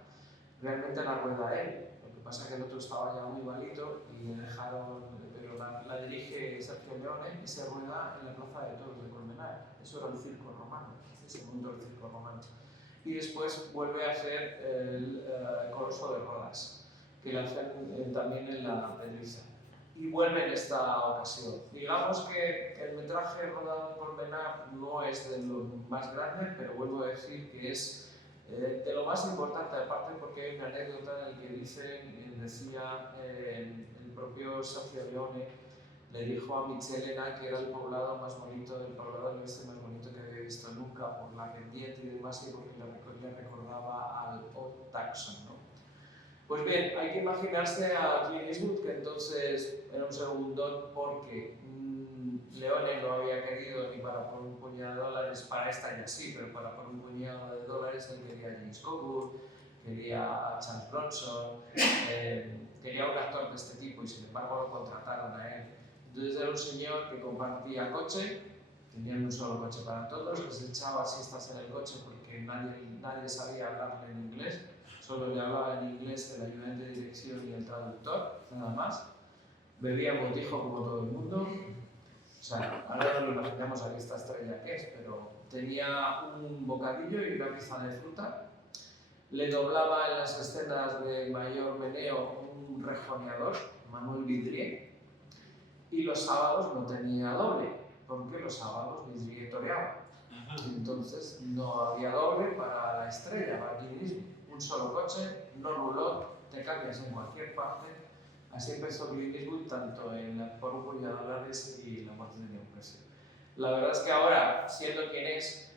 realmente la rueda él. Lo que pasa es que el otro estaba ya muy malito y le dejaron, pero la dirige Sergio Leone y se rueda en la Plaza de Toros de Colmenar. Eso era el circo romano, ese mundo del circo romano. Y después vuelve a hacer el Coloso de Rodas, que lo hacen también en la Pedriza. Y vuelve en esta ocasión. Digamos que el metraje rodado en Colmenar no es de lo más grande, pero vuelvo a decir que es de lo más importante, aparte porque hay una anécdota en la que decía el propio Sergio Leone, le dijo a Michelena que era el poblado más bonito, el poblado del oeste más bonito que había visto nunca, por la pendiente y demás, y porque le recordaba al Old Taxon, ¿no? Pues bien, hay que imaginarse a Clint Eastwood, que entonces era un segundón porque Leone no había querido ni para por un puñado de dólares, para esta ya sí, pero para por un puñado de dólares él quería a James Coburn, quería a Charles Bronson, quería un actor de este tipo y sin embargo lo contrataron a él. Entonces era un señor que compartía coche, tenían un solo coche para todos, que se echaba siestas en el coche porque nadie sabía hablarle en inglés. Solo le hablaba en inglés el ayudante de dirección y el traductor, nada más. Bebía botijo como todo el mundo. O sea, ahora no lo imaginamos aquí esta estrella que es, pero tenía un bocadillo y una pieza de fruta. Le doblaba en las escenas de mayor meneo un rejoneador, Manuel Vidrier, y los sábados no tenía doble, porque los sábados Vidrier toreaba. Entonces no había doble para la estrella, para Clint Eastwood. Un solo coche, no rulón, te cambias en cualquier parte. Así empezó Clint Eastwood tanto en Por un puñado de dólares y La muerte tenía un precio. La verdad es que ahora, siendo quien es,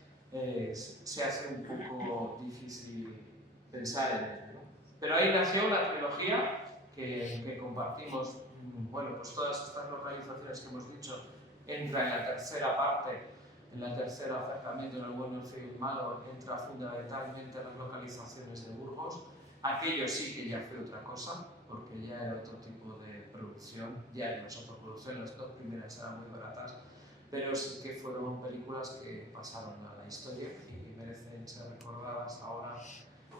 se hace un poco difícil pensar en él, ¿no? Pero ahí nació la trilogía que compartimos. Bueno, pues todas estas localizaciones que hemos dicho entran en la tercera parte. En la tercera acercamiento en el bueno, el feo y el malo entra fundamentalmente las localizaciones de Burgos. Aquello sí que ya fue otra cosa, porque ya era otro tipo de producción, ya era otra producción, las 2 primeras eran muy baratas, pero sí que fueron películas que pasaron a la historia y merecen ser recordadas ahora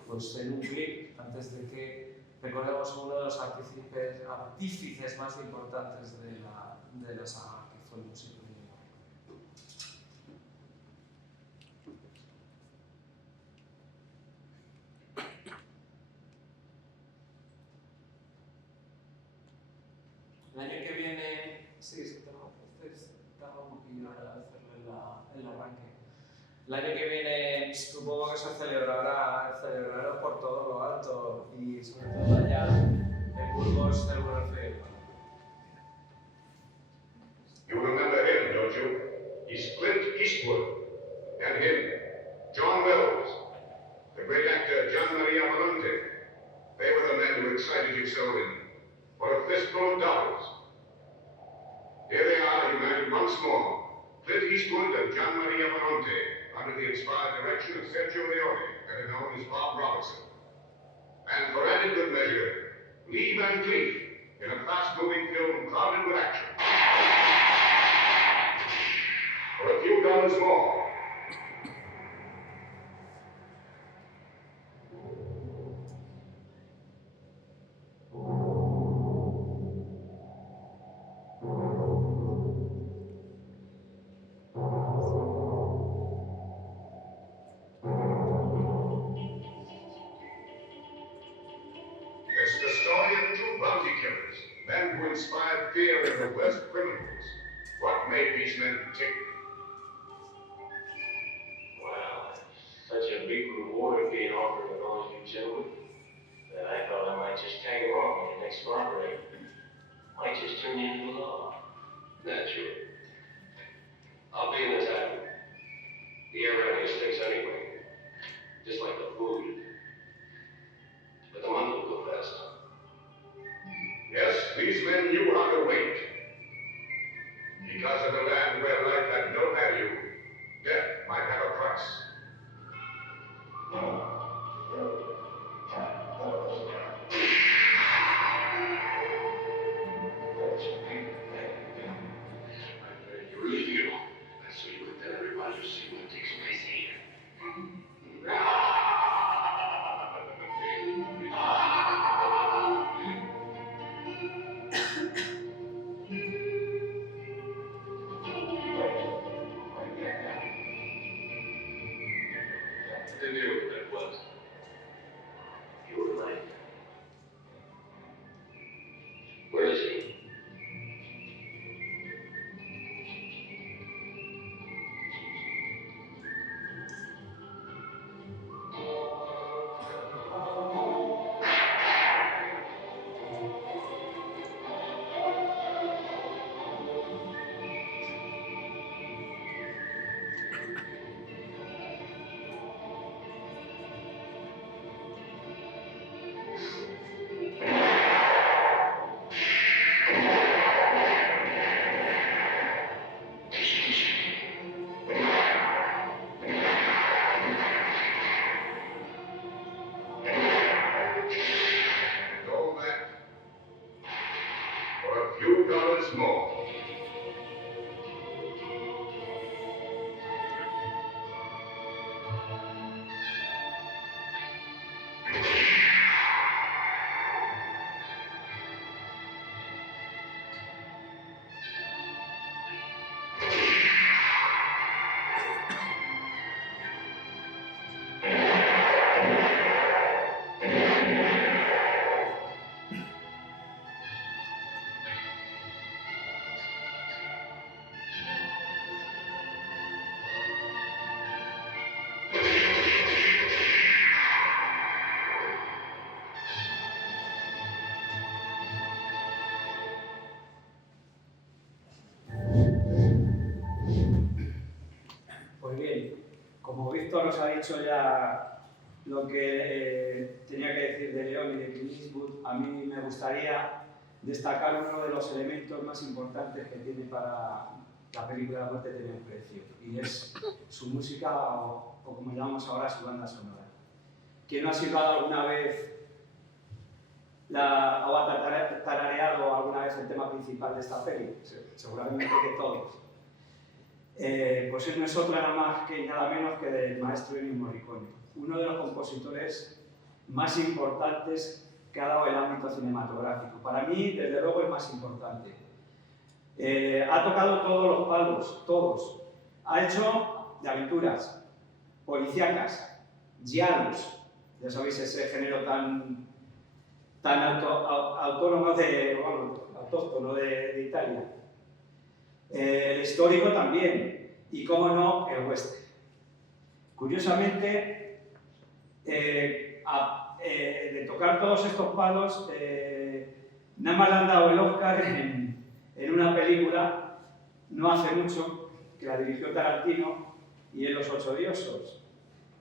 pues, en un clip, antes de que recordemos uno de los artífices más importantes de la saga, que fue el músico. El año que viene, sí, tarda un poquillo en hacerle el arranque. El año que viene supongo que se celebrará por todo lo alto y sobre todo allá en Burgos el bueno feo. You remember him, don't you? He's Clint Eastwood. And him, John Wells. The great actor Gian Maria Volonté. They were the men who excited you so in For a Fistful of Dollars. Here they are, united once more. Clint Eastwood and Gian Maria Volonté, under the inspired direction of Sergio Leone, better known as Bob Robertson. And for added good measure, Lee Van Cleef, in a fast-moving film crowded with action. For a few dollars more. It's the story of 2 bounty killers, men who inspired fear in the worst criminals. What made these men tick? Wow, such a big reward being offered to all you gentlemen that I thought I might just tag along on the next robbery. Might just turn you into law. Naturally. I'll be in the tavern. The air around here stinks anyway. Just like the food. But the money will go fast. Yes, these men knew how to wait. Because of the land where life had no value, death might have a price. once more. Pues bien, como Víctor nos ha dicho ya lo que tenía que decir de León y de Clint Eastwood, a mí me gustaría destacar uno de los elementos más importantes que tiene para la película La muerte tiene un precio, y es su música, o como llamamos ahora, su banda sonora. ¿Quién no ha silbado alguna vez o ha tarareado alguna vez el tema principal de esta peli? Seguramente que todos. Pues no es otra nada más que nada menos que del maestro Ennio Morricone, uno de los compositores más importantes que ha dado el ámbito cinematográfico. Para mí, desde luego, el más importante. Ha tocado todos los palos, todos. Ha hecho de aventuras, policíacas, giallos, ya sabéis ese género tan autónomo autóctono de Italia. El histórico también, y cómo no, el western. Curiosamente, de tocar todos estos palos, nada más le han dado el Oscar en una película no hace mucho, que la dirigió Tarantino, y en Los Ocho Odiosos.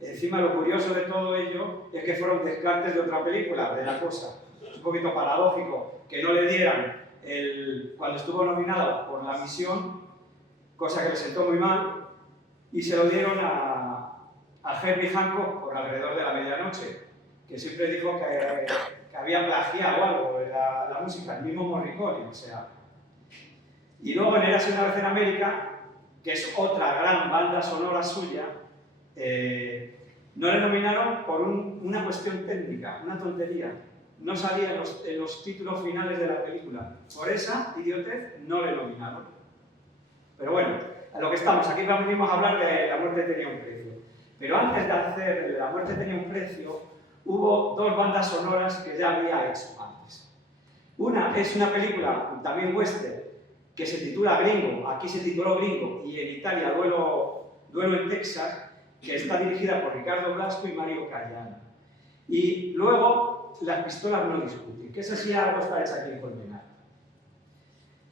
Encima, lo curioso de todo ello es que fueron descartes de otra película, de La Cosa. Es un poquito paradójico que no le dieran cuando estuvo nominado por La Misión, cosa que le sentó muy mal, y se lo dieron a Herbie Hancock por Alrededor de la Medianoche, que siempre dijo que había plagiado algo de la música, el mismo Morricone, o sea. Y luego en Érase una vez en América, que es otra gran banda sonora suya, no le nominaron por una cuestión técnica, una tontería. No salía en los títulos finales de la película. Por esa idiotez no le nominaron. Pero bueno, a lo que estamos, aquí venimos a hablar de La muerte tenía un precio. Pero antes de hacer La muerte tenía un precio, hubo dos bandas sonoras que ya había hecho antes. Una es una película, también western, que se titula Gringo, aquí se tituló Gringo, y en Italia Duelo en Texas, que está dirigida por Ricardo Blasco y Mario Cayano. Y luego, Las pistolas no discuten, que esa sí algo está hecha aquí en Colmenar.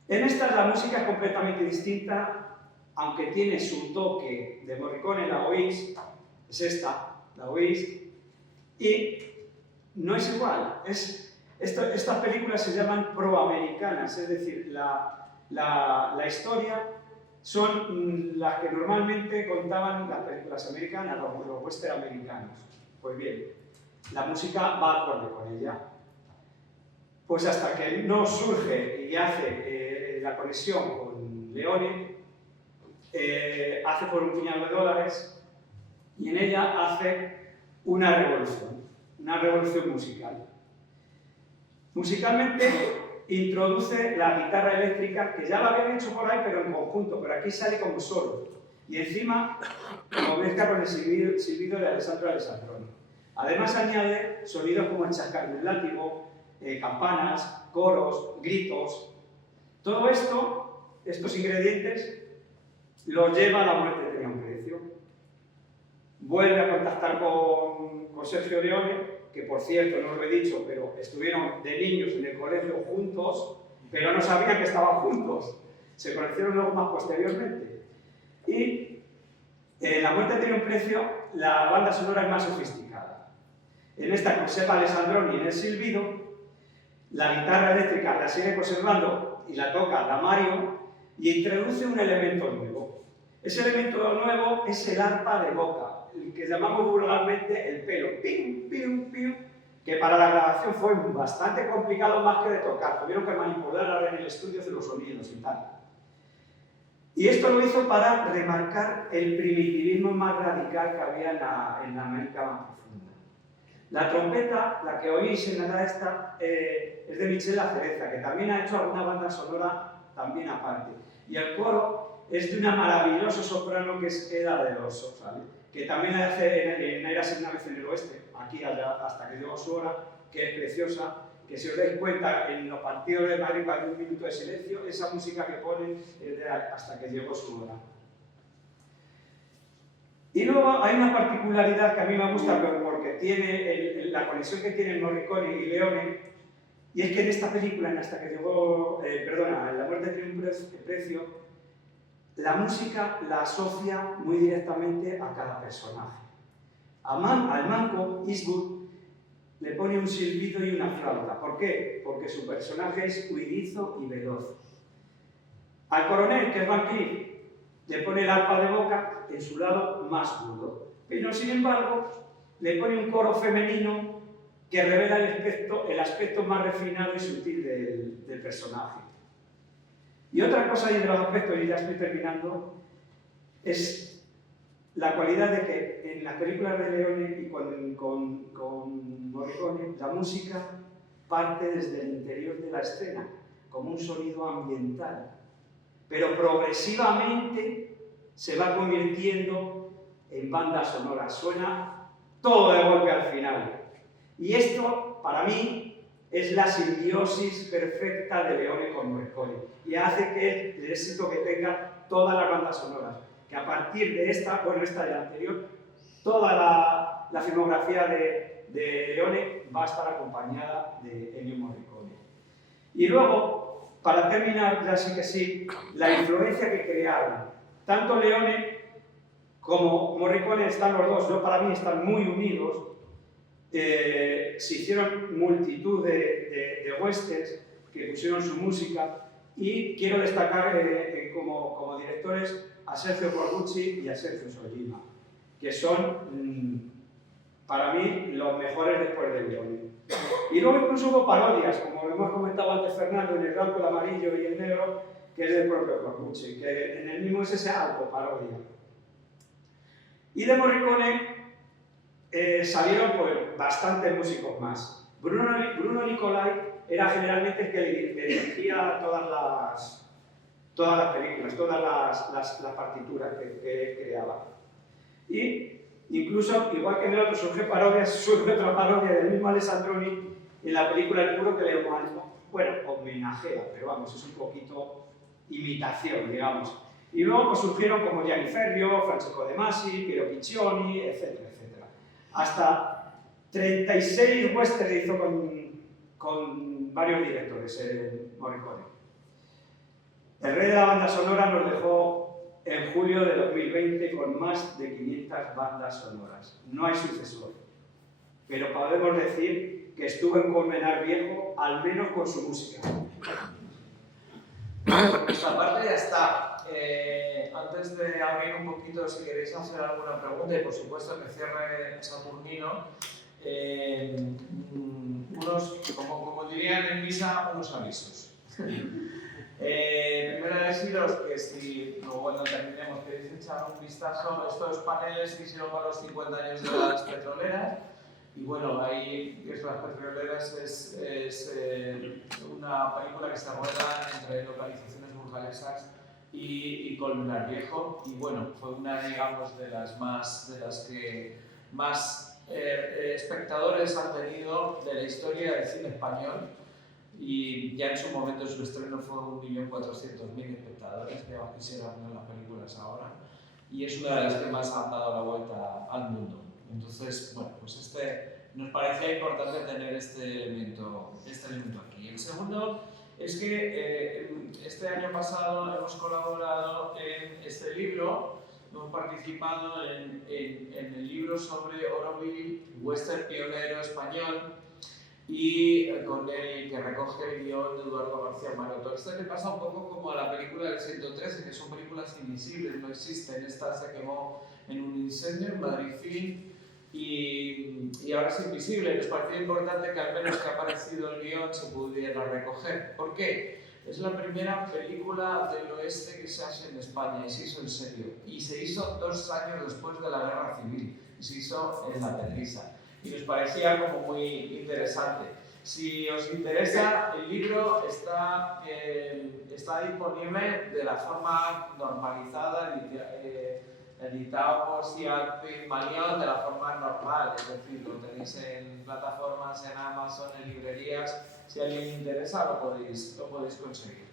En esta la música es completamente distinta, aunque tiene su toque de Morricone, la oís, es esta, la oís, y no es igual. Estas películas se llaman proamericanas, es decir, la historia son las que normalmente contaban las películas americanas, los western americanos. Pues bien, la música va acorde con ella. Pues hasta que no surge y hace la conexión con Leone, hace por un puñado de dólares, y en ella hace una revolución musical. Musicalmente introduce la guitarra eléctrica, que ya la habían hecho por ahí, pero en conjunto, pero aquí sale como solo. Y encima lo mezcla con el silbido de Alessandro Alessandroni. Además añade sonidos como el chascar del látigo, campanas, coros, gritos. Todo esto, estos ingredientes, los lleva a La muerte tenía un precio. Vuelve a contactar con Sergio Leone, que por cierto, no lo he dicho, pero estuvieron de niños en el colegio juntos, pero no sabían que estaban juntos. Se conocieron luego más posteriormente. Y en La muerte tiene un precio, la banda sonora es más sofisticada. En esta conserva Alessandroni en el silbido, la guitarra eléctrica la sigue conservando y la toca Damario, y introduce un elemento nuevo. Ese elemento nuevo es el arpa de boca, el que llamamos vulgarmente el pelo. Pium, pium, pium. que para la grabación fue bastante complicado más que de tocar, tuvieron que manipular ahora en el estudio de los sonidos y tal. Y esto lo hizo para remarcar el primitivismo más radical que había en la América más profunda. La trompeta, la que oís en la esta, es de Michel Acereza, que también ha hecho alguna banda sonora también aparte. Y el coro es de una maravillosa soprano que es Eda de Oso, ¿sabes? Que también hace en Érase una vez en el oeste, aquí allá, hasta que llegó su hora, que es preciosa, que si os dais cuenta en los partidos de Madrid para un minuto de silencio, esa música que ponen es de hasta que llegó su hora. Y luego hay una particularidad que a mí me gusta porque tiene la conexión que tienen Morricone y Leone, y es que en esta película, en Hasta que llegó, en La muerte tiene un precio, la música la asocia muy directamente a cada personaje. Al manco, Eastwood, le pone un silbido y una flauta. ¿Por qué? Porque su personaje es huidizo y veloz. Al coronel, que es Van Cleef, le pone el arpa de boca en su lado más agudo. Pero, sin embargo, le pone un coro femenino que revela el aspecto más refinado y sutil del personaje. Y otra cosa, y de los aspectos, y ya estoy terminando, es la cualidad de que en las películas de Leone y con Morricone, la música parte desde el interior de la escena, como un sonido ambiental, pero progresivamente se va convirtiendo en banda sonora, suena todo de golpe al final. Y esto, para mí, es la simbiosis perfecta de Leone con Morricone, y hace que el éxito que tenga todas las bandas sonoras, que a partir de esta, esta de la anterior, toda la filmografía de Leone va a estar acompañada de Ennio Morricone. Y luego, para terminar, ya sí que sí, la influencia que crearon, tanto Leone como Morricone están los dos, para mí están muy unidos. Se hicieron multitud de westerns que pusieron su música, y quiero destacar como directores a Sergio Corbucci y a Sergio Sollima, que son para mí los mejores después de Leone. Y luego incluso hubo parodias, como lo hemos comentado antes Fernando, en el blanco, el amarillo y el negro, que es del propio Corbucci, que en el mismo es ese autoparodia. Y de Morricone salieron pues, bastantes músicos más. Bruno Nicolai era generalmente el que le dirigía todas las películas, todas las partituras que creaba. Y incluso, igual que en el otro surge otra parodia del mismo Alessandroni en la película El Puro, que le homenajea, pero vamos, es un poquito imitación, digamos. Y luego pues, surgieron como Gianni Ferrio, Francesco De Masi, Piero Piccioni, etcétera, etcétera. Hasta 36 westerns hizo con varios directores, Morricone. El rey de la banda sonora nos dejó en julio de 2020 con más de 500 bandas sonoras. No hay sucesor, pero podemos decir que estuvo en Colmenar Viejo, al menos con su música. Esta parte ya está. Antes de abrir un poquito, si queréis hacer alguna pregunta, y por supuesto que cierre Saturnino, como dirían en misa, unos avisos. Primero deciros que si luego cuando terminemos queréis echar un vistazo a estos paneles que hicieron para los 50 años de las petroleras. Y bueno, ahí que es Las Petroleras es una película que se rueda entre localizaciones burgalesas y Colmenar Viejo, y bueno, fue una, digamos, de las que más espectadores han tenido de la historia del cine español, y ya en su momento su estreno fue 1.400.000 espectadores, que quisieran ver las películas ahora, y es una de las que más han dado la vuelta al mundo. Entonces, bueno, pues nos parecía importante tener este elemento aquí. El segundo es que este año pasado hemos colaborado en este libro, hemos participado en el libro sobre Oroville, western pionero español, y con el que recoge el guión de Eduardo García Maroto. Esto le pasa un poco como a la película del 113, que son películas invisibles, no existen. Esta se quemó en un incendio en Madrid Film, y ahora es invisible. Nos pareció importante que al menos que ha aparecido el guión se pudiera recoger. ¿Por qué? Es la primera película del oeste que se hace en España y se hizo en serio. Y se hizo 2 años después de la Guerra Civil. Y se hizo en La Pedriza. Y nos parecía como muy interesante. Si os interesa, el libro está disponible de la forma normalizada, editado por Sial Pygmalion de la forma normal, es decir, lo tenéis en plataformas, en Amazon, en librerías. Si a alguien le interesa, lo podéis conseguir.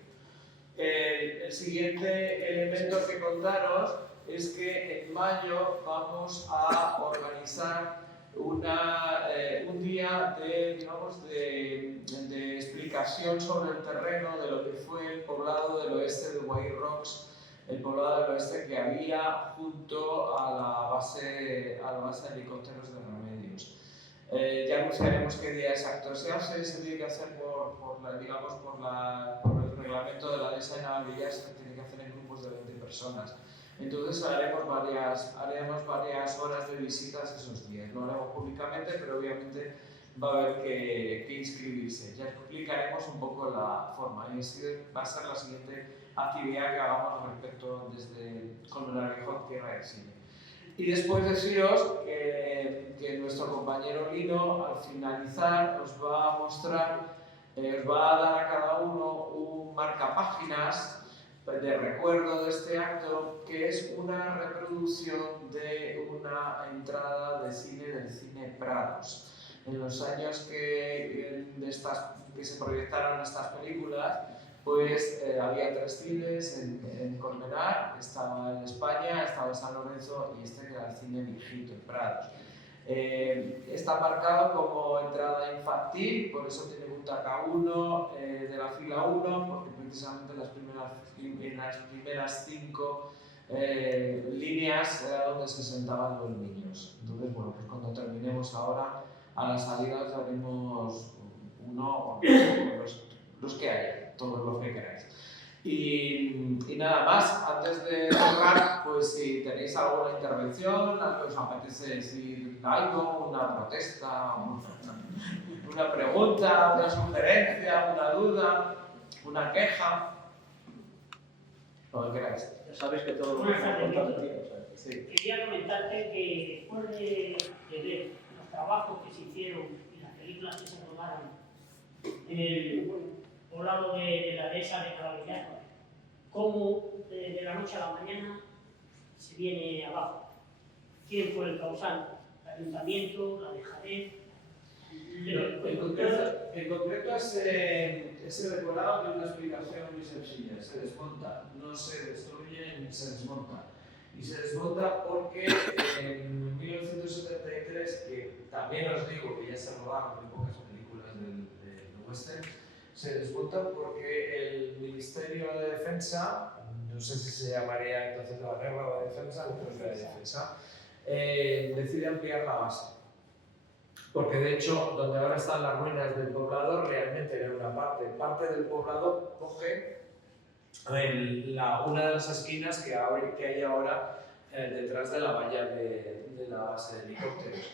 El siguiente elemento que contaros es que en mayo vamos a organizar un día de explicación sobre el terreno de lo que fue el poblado del oeste de White Rocks, el poblado del oeste que había junto a la base de helicópteros de Remedios. Ya anunciaremos qué día exacto se hace. Se tiene que hacer por el reglamento de la dehesa de Navalvillar, se tiene que hacer en grupos de 20 personas. Entonces haremos varias horas de visitas esos días. Lo haremos públicamente, pero obviamente va a haber que inscribirse. Ya explicaremos un poco la forma. Y va a ser la siguiente actividad que hagamos respecto desde Colmenar-Viejo, Tierra del Cine. Y después deciros que nuestro compañero Lino, al finalizar, os va a mostrar, os va a dar a cada uno un marcapáginas de recuerdo de este acto, que es una reproducción de una entrada de cine del Cine Prados. En los años que se proyectaron estas películas, pues había 3 cines en Colmenar, estaba en España, estaba en San Lorenzo y este era el cine viejito, en Prados. Está marcado como entrada infantil, por eso tiene butaca 1 de la fila 1, porque precisamente en las primeras 5 líneas era donde se sentaban los niños. Entonces, bueno, pues cuando terminemos ahora, a la salida os daremos uno o los que haya, todos los que queráis. Y nada más, antes de cerrar, pues si tenéis alguna intervención, algo que os apetece decir algo, una protesta, una pregunta, una sugerencia, una duda, una queja, lo que queráis. Ya sabéis que todo lo Buenas que tardes. contar de ti, Sí. Quería comentarte que después de ver los trabajos que se hicieron y las películas que se rodaron en el poblado de la dehesa de Navalvillar, cómo de la noche a la mañana se viene abajo. ¿Quién fue el causante? ¿El ayuntamiento? ¿La dejadez? En concreto ese decorado tiene una explicación muy sencilla. Se desmonta, no se destruye ni se desmonta. Y se desmonta porque en 1973, que también os digo que ya se rodaron muy pocas películas del western, se desmonta porque el Ministerio de Defensa, no sé si se llamaría entonces la guerra o la defensa, no creo que la defensa, decide ampliar la base. Porque de hecho, donde ahora están las ruinas del poblado, realmente era una parte del poblado coge una de las esquinas que hay ahora detrás de la valla de la base de helicópteros.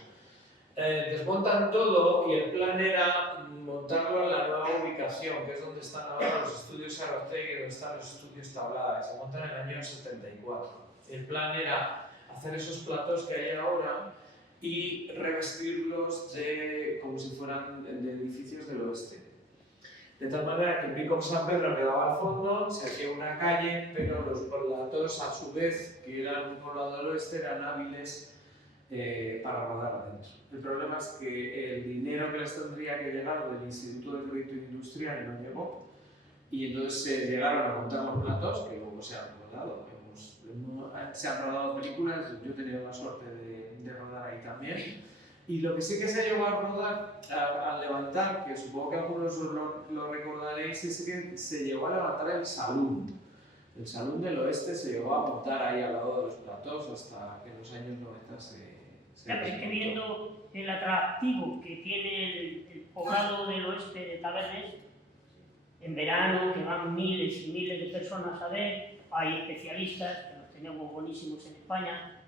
Desmontan todo y el plan era montarlo en la nueva ubicación, que es donde están ahora los estudios Arostegui y donde están los estudios Tablada, que se montan en el año 74. El plan era hacer esos platós que hay ahora y revestirlos como si fueran de edificios del oeste. De tal manera que el Pico San Pedro quedaba al fondo, se hacía una calle, pero los platós, a su vez, que eran por lado del oeste, eran hábiles para rodar adentro. El problema es que el dinero que les tendría que llegar del Instituto de Crédito Industrial no llegó, y entonces se llegaron a montar los platós, que luego se han rodado. Se han rodado películas, yo he tenido la suerte de rodar ahí también. Y lo que sí que se llegó a rodar, al levantar, que supongo que algunos lo recordaréis, es que se llegó a levantar el salón. El salón del oeste se llegó a montar ahí al lado de los platós hasta que en los años 90 se Ya, pero es que viendo el atractivo que tiene el poblado del oeste de Tabernes, en verano, que van miles y miles de personas a ver, hay especialistas, que los tenemos buenísimos en España,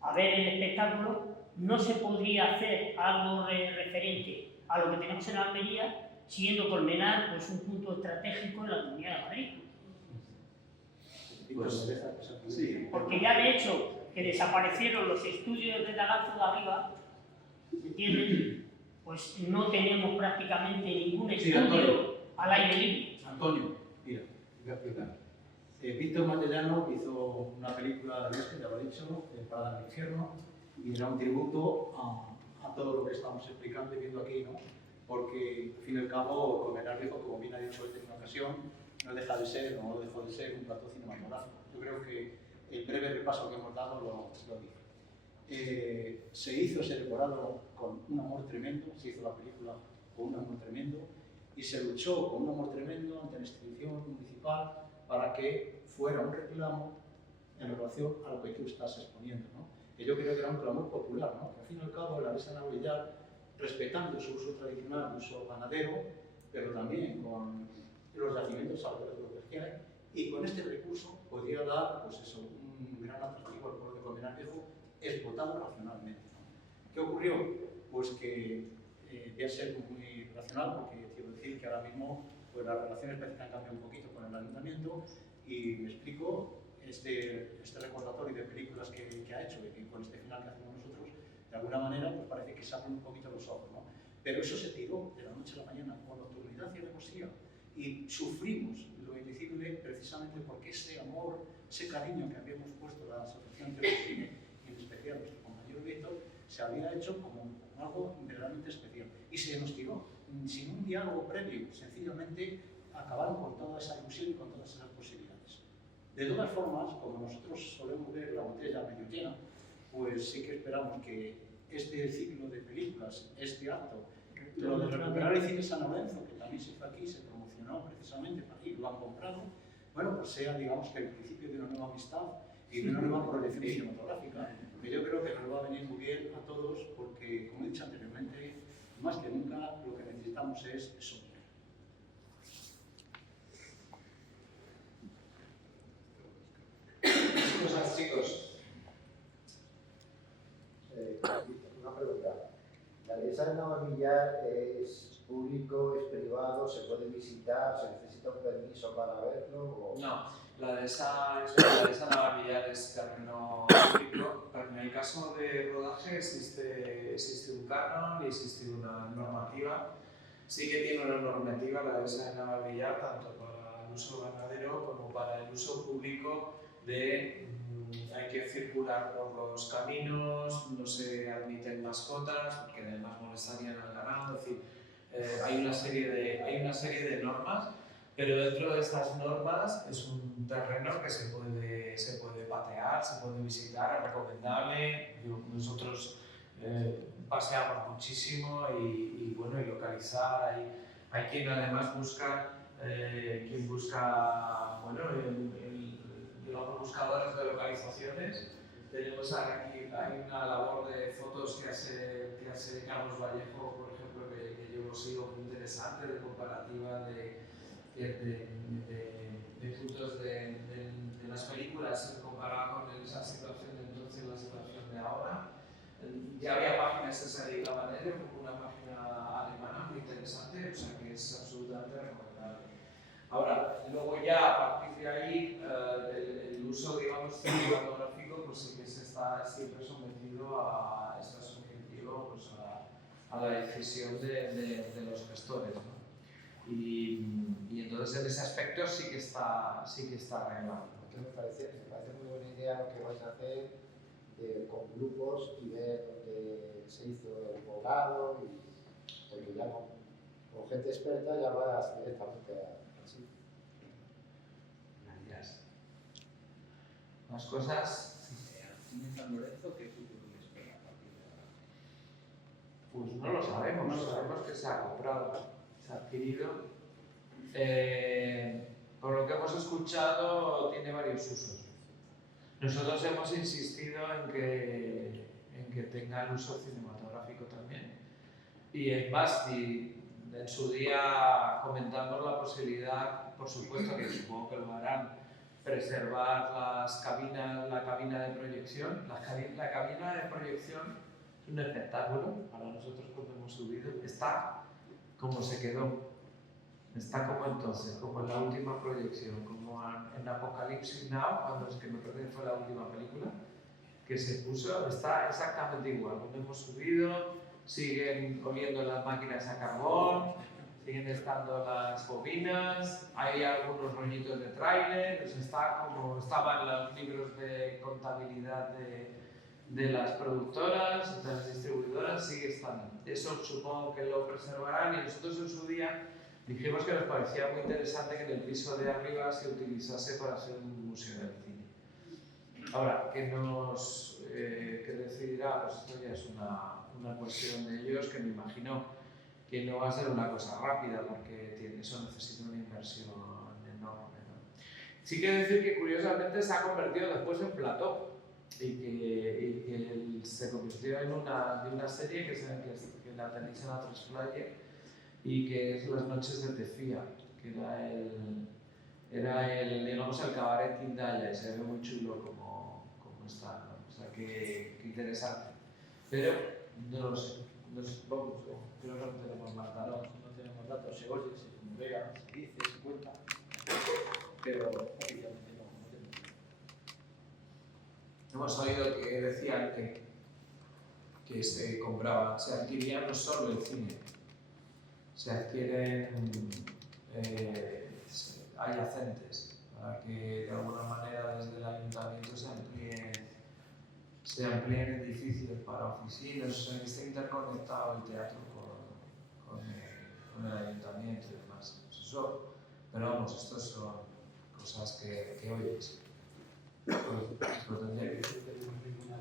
a ver el espectáculo, no se podría hacer algo referente a lo que tenemos en Almería, siendo Colmenar pues, un punto estratégico en la Comunidad de Madrid. Sí. Porque ya de hecho que desaparecieron los estudios de Daganzo de arriba, ¿me entienden? Pues no tenemos prácticamente ningún estudio al aire libre. Antonio, mira, voy a explicar. Víctor Matellano hizo una película de este, ya lo he dicho, Parada en el Infierno, y era un tributo a todo lo que estamos explicando y viendo aquí, ¿no? Porque, al fin y al cabo, Colmenar Viejo, como bien ha dicho él en una ocasión, no deja de ser, no dejó de ser un plato cinematográfico. Yo creo que el breve repaso que hemos dado lo dice. Se hizo ese decorado con un amor tremendo, se hizo la película con un amor tremendo, y se luchó con un amor tremendo ante la institución municipal para que fuera un reclamo en relación a lo que tú estás exponiendo, ¿no? Que yo creo que era un clamor popular, ¿no? Que al fin y al cabo la Dehesa de Navalillar, respetando su uso tradicional, uso ganadero, pero también con los yacimientos arqueológicos que hay, y con este recurso podría dar, pues eso, un gran atractivo al pueblo de Colmenar Viejo, explotado racionalmente, ¿no? ¿Qué ocurrió? Pues que voy a ser muy racional, porque quiero decir que ahora mismo pues, las relaciones parece que han cambiado un poquito con el ayuntamiento, y me explico, este recordatorio de películas que ha hecho y que con este final que hacemos nosotros, de alguna manera pues parece que se abren un poquito los ojos, ¿no? Pero eso se tiró de la noche a la mañana con nocturnidad y alevosía, y sufrimos lo indecible precisamente porque ese amor, ese cariño que habíamos puesto a la Asociación de Cine, y en especial a nuestro compañero Víctor, se había hecho como algo verdaderamente especial. Y se nos tiró, sin un diálogo previo, sencillamente acabaron con toda esa ilusión y con todas esas posibilidades. De todas formas, como nosotros solemos ver la botella medio llena, pues sí que esperamos que este ciclo de películas, este acto, lo de recuperar el cine San Lorenzo, que también se hizo aquí, se promocionó precisamente para aquí, lo han comprado, bueno, pues sea, digamos, que el principio de una nueva amistad y de una nueva proyección cinematográfica, que yo creo que nos va a venir muy bien a todos, porque, como he dicho anteriormente, más que nunca lo que necesitamos es soñar. Cosas, chicos. Una pregunta. ¿La Dehesa de Navalillar es público, es privado, se puede visitar, se necesita un permiso para verlo? O... No, la Dehesa Navalillar es terreno público, pero en el caso de rodaje existe un canon y existe una normativa. Sí que tiene una normativa la Dehesa de Navalillar, tanto para el uso ganadero como para el uso público de hay que circular por los caminos, no se admiten mascotas porque además molestarían al ganado, es decir, hay una serie de normas, pero dentro de estas normas es un terreno que se puede patear, se puede visitar, es recomendable. Nosotros paseamos muchísimo y bueno, y localizar, hay quien además busca, bueno, digamos, buscadores de localizaciones. Tenemos aquí, hay una labor de fotos que hace Carlos Vallejo, por ejemplo, que yo he sido muy interesante, de comparativa de puntos de las películas, comparada con esa situación de entonces y la situación de ahora. Ya había páginas que se dedicaban a ello, como una página alemana muy interesante, o sea que es absolutamente recomendable. Ahora, luego ya a partir de ahí, el uso, digamos, cinematográfico, pues sí que se está siempre sometido a, está sometido pues, a la decisión de los gestores, ¿no? Y entonces en ese aspecto sí que está arreglado. Me parece muy buena idea lo que vais a hacer con grupos y ver dónde se hizo el poblado, porque ya con gente experta ya vas directamente al sitio. Gracias. Más cosas. ¿Cine San Lorenzo qué futuro les espera a partir de ahora? Pues no lo sabemos, sabemos que se ha comprado, se ha adquirido. Por lo que hemos escuchado, tiene varios usos. Nosotros hemos insistido en que tenga el uso cinematográfico también. Y en Basti, en su día comentamos la posibilidad, por supuesto que supongo que lo harán, preservar las cabinas, la cabina de proyección. La cabina de proyección Es un espectáculo para nosotros cuando hemos subido. Está como se quedó. Está como entonces, como en la última proyección, como en Apocalipsis Now, cuando es que me parece que fue la última película que se puso, está exactamente igual. Cuando hemos subido, siguen oliendo las máquinas a carbón, siguen estando las bobinas, hay algunos rollitos de tráiler, pues está como estaban los libros de contabilidad de las productoras, de las distribuidoras, sigue estando. Eso supongo que lo preservarán, y nosotros en su día dijimos que nos parecía muy interesante que en el piso de arriba se utilizase para hacer un museo del cine. Ahora, ¿qué decidirá? Pues esto ya es una cuestión de ellos, que me imagino que no va a ser una cosa rápida, porque eso necesita una inversión enorme, ¿no? Sí que decir que curiosamente se ha convertido después en plató, y que se convirtió en una serie que la tenéis en A3 Player, y que es Las noches de Tefía, que era digamos, el cabaret Tindaya, y se ve muy chulo como está, ¿no? O sea, que interesante. Pero no lo sé, vamos, creo que no tenemos más datos. No tenemos datos, se oye, se vea, se dice, se cuenta, pero oficialmente no tenemos. Hemos oído que decían que se compraban, se adquirían no solo el cine, se adquieren adyacentes, para que de alguna manera desde el ayuntamiento se amplíen edificios para oficinas, o sea, que esté interconectado el teatro con el ayuntamiento y demás. Pues eso, pero vamos, estas son cosas que oyes. Pues tendría que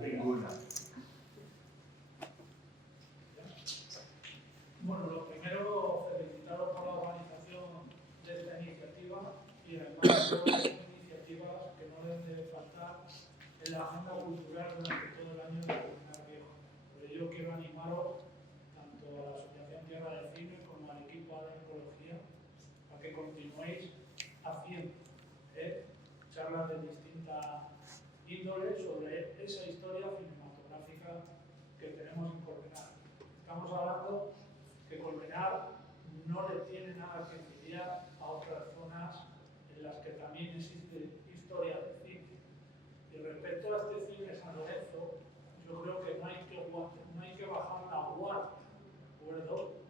ninguna. Bueno, lo primero, felicitaros por la organización de esta iniciativa, y además son iniciativas que no deben de faltar en la agenda cultural durante todo el año de Colmenar Viejo. Por ello quiero animaros tanto a la Asociación Tierra del Cine como al equipo de Ecología a que continuéis haciendo charlas de distintas índoles sobre esa historia cinematográfica que tenemos en Colmenar. Estamos hablando que Colmenar no le tiene nada que envidiar a otras zonas en las que también existe historia de cine. Y respecto a este cine San Lorenzo, yo creo que no hay que bajar la guardia, ¿de acuerdo?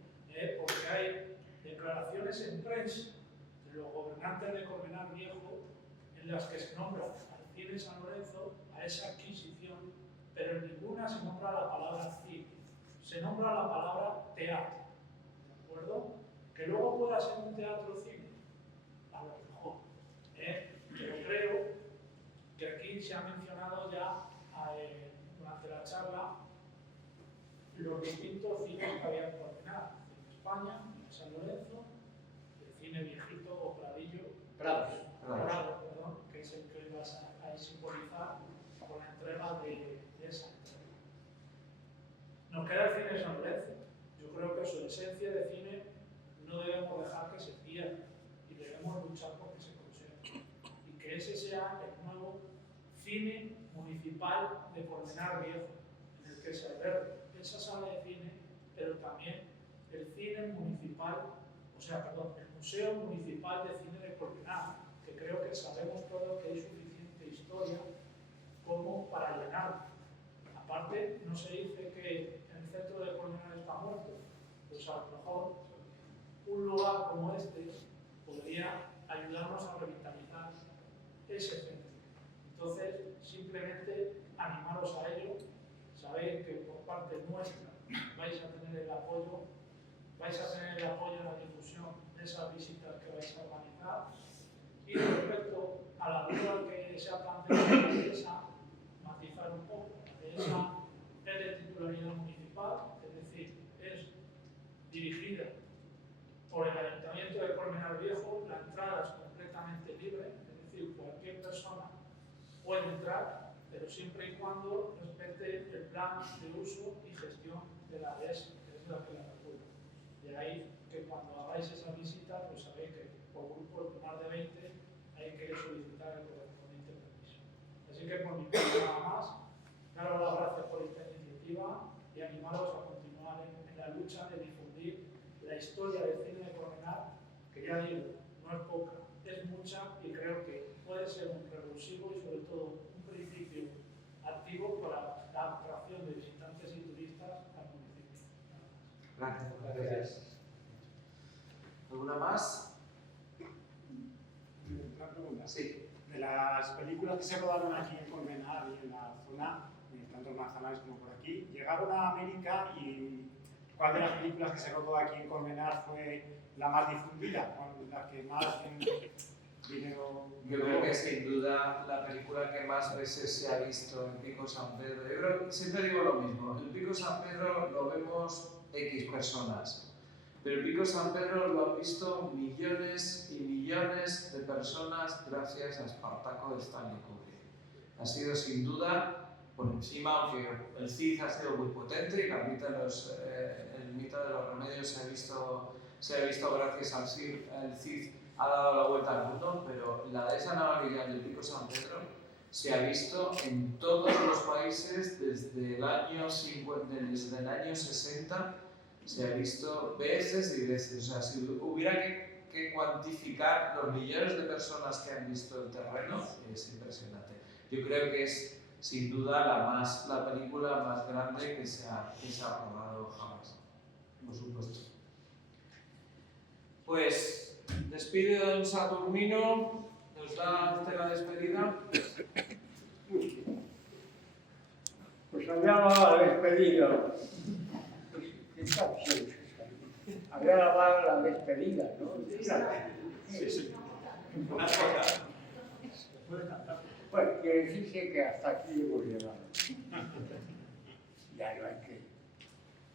Porque hay declaraciones en prensa de los gobernantes de Colmenar Viejo en las que se nombra al cine San Lorenzo, a esa adquisición, pero en ninguna se nombra la palabra cine, se nombra la palabra teatro. ¿De acuerdo? Que luego pueda ser un teatro-cine, a lo mejor. Pero creo que aquí se ha mencionado ya durante la charla los distintos cines que había en Colmenar: en España, en San Lorenzo, el cine viejito o Prado, perdón, que es el que vas a simbolizar con la entrega de esa entrega. Nos queda el cine San Lorenzo. Yo creo que su esencia de cine no debemos dejar que se pierda, y debemos luchar por que se conserve. Y que ese sea el nuevo cine municipal de Colmenar Viejo, en el que se albergue esa sala de cine, pero también el cine municipal, el Museo Municipal de Cine de Colmenar, que creo que sabemos todos que hay suficiente historia como para llenarlo. Aparte, no se dice que el centro de Colmenar está muerto, pues a lo mejor un lugar como este podría ayudarnos a revitalizar ese centro. Entonces, simplemente animaros a ello. Sabéis que por parte nuestra vais a tener el apoyo en la difusión de esas visitas que vais a organizar. Y respecto a la duda que se ha planteado de esa, matizar un poco, de esa es de titularidad municipal, es decir, es dirigida por el Ayuntamiento de Colmenar Viejo, la entrada es completamente libre, es decir, cualquier persona puede entrar, pero siempre y cuando respete el plan de uso y gestión de la ADS, que es la que la regula. De ahí que cuando hagáis esa visita, pues sabéis que por grupos de más de 20 hay que solicitar el correspondiente permiso. Así que por mi parte nada más, daros las gracias por esta iniciativa y animarlos a continuar en la lucha de difundir la historia del cine de Colmenar, que ya digo, no es poca, es mucha y creo que puede ser un revulsivo y sobre todo un principio activo para la atracción de visitantes y turistas al municipio. Gracias. ¿Alguna más? Una pregunta. Sí. De las películas que se rodaron aquí en Colmenar y en la zona, tanto en Manzanares como por aquí, llegaron a América y ¿cuál de las películas que se rodó aquí en Colmenar fue la más difundida? La que más dinero... Yo creo que sin duda la película que más veces se ha visto en Pico San Pedro. Yo creo que siempre digo lo mismo, el Pico San Pedro lo vemos X personas, pero el Pico San Pedro lo han visto millones y millones de personas gracias a Espartaco de Stanley Kubrick. Ha sido sin duda por encima, aunque el Cid ha sido muy potente y el mito de los remedios se ha visto gracias al Cid. El Cid ha dado la vuelta al mundo, pero la dehesa naval del Pico San Pedro se ha visto en todos los países desde el año 60, se ha visto veces y veces. O sea, si hubiera que cuantificar los millones de personas que han visto el terreno, es impresionante. Yo creo que es sin duda la película más grande que se ha rodado jamás, por supuesto. Pues despide don Saturnino, nos da usted la despedida. Pues había dado la despedida. Había dado la despedida, ¿no? Sí. Pues quiere decirse que hasta aquí hemos llegado. Ya no hay que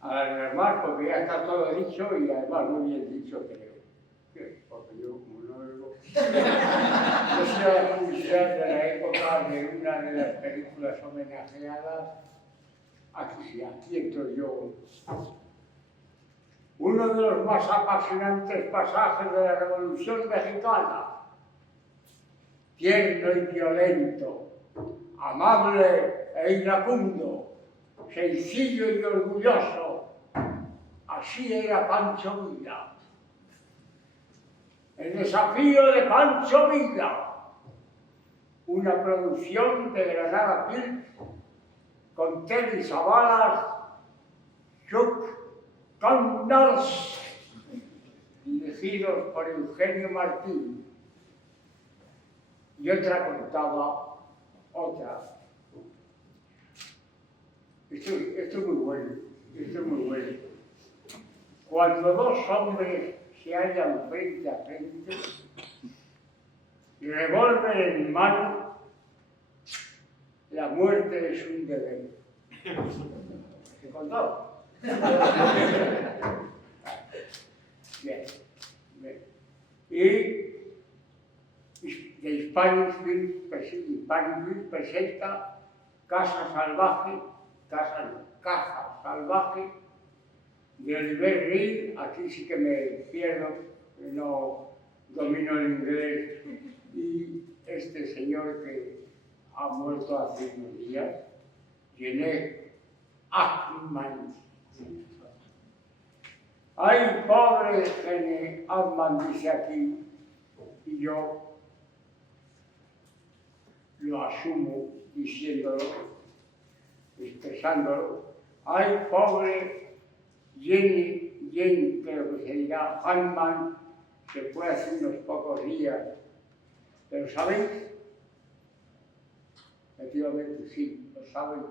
alargar más porque ya está todo dicho y además muy bien dicho, creo. Porque yo, como no oigo, yo soy la publicidad de la época de una de las películas homenajeadas. Aquí entro yo. Uno de los más apasionantes pasajes de la Revolución Mexicana. Tierno y violento, amable e iracundo, sencillo y orgulloso. Así era Pancho Villa. El desafío de Pancho Villa, una producción de Granada Films con Telly Savalas, Chuck Connors, dirigidos por Eugenio Martín. Y otra contaba otra. Esto es muy bueno, esto es muy bueno. Cuando dos hombres se hallan frente a frente, revólver en mano, la muerte es un deber. ¿Se contó? Bien, bien. Y de Hispanic Film presenta Caza Salvaje de Oliver Reed. Aquí sí que me pierdo, no domino el inglés, y este señor que ha muerto hace unos días, Gene Hackman. Ay, pobre Gene Hackman, dice aquí, y yo lo asumo diciéndolo, expresándolo. Ay, pobre Jenny, creo que se dirá, Hackman, que fue hace unos pocos días. Pero ¿sabéis? Efectivamente, sí, lo saben.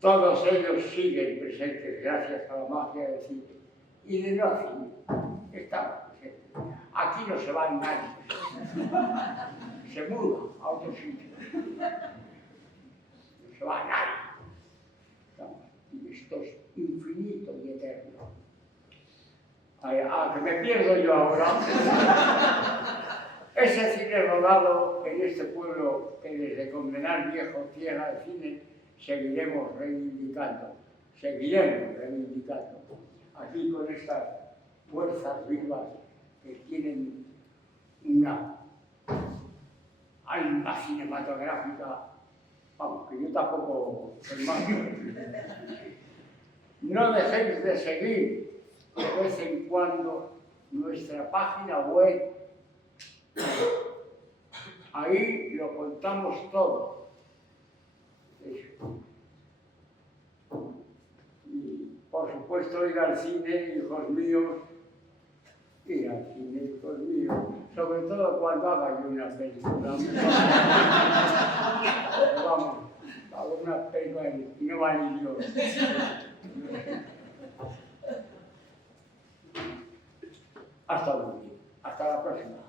Todos ellos siguen presentes gracias a la magia del cine. Y de no cine, estamos presentes. Aquí no se va nadie. Se muda a otro sitio. No se va nadie. Y esto es infinito y eterno. Que me pierdo yo ahora. Ese cine rodado en este pueblo que desde Colmenar Viejo, tierra de cine, seguiremos reivindicando. Aquí con estas fuerzas vivas que tienen una alma cinematográfica Vamos, que yo tampoco soy malo. No dejéis de seguir de vez en cuando nuestra página web. Ahí lo contamos todo. Y por supuesto ir al cine, hijos míos, ir al cine, hijos míos, sobre todo cuando haga yo una película. Pero vamos, hago una película y no vale ni yo. Hasta luego. Hasta la próxima.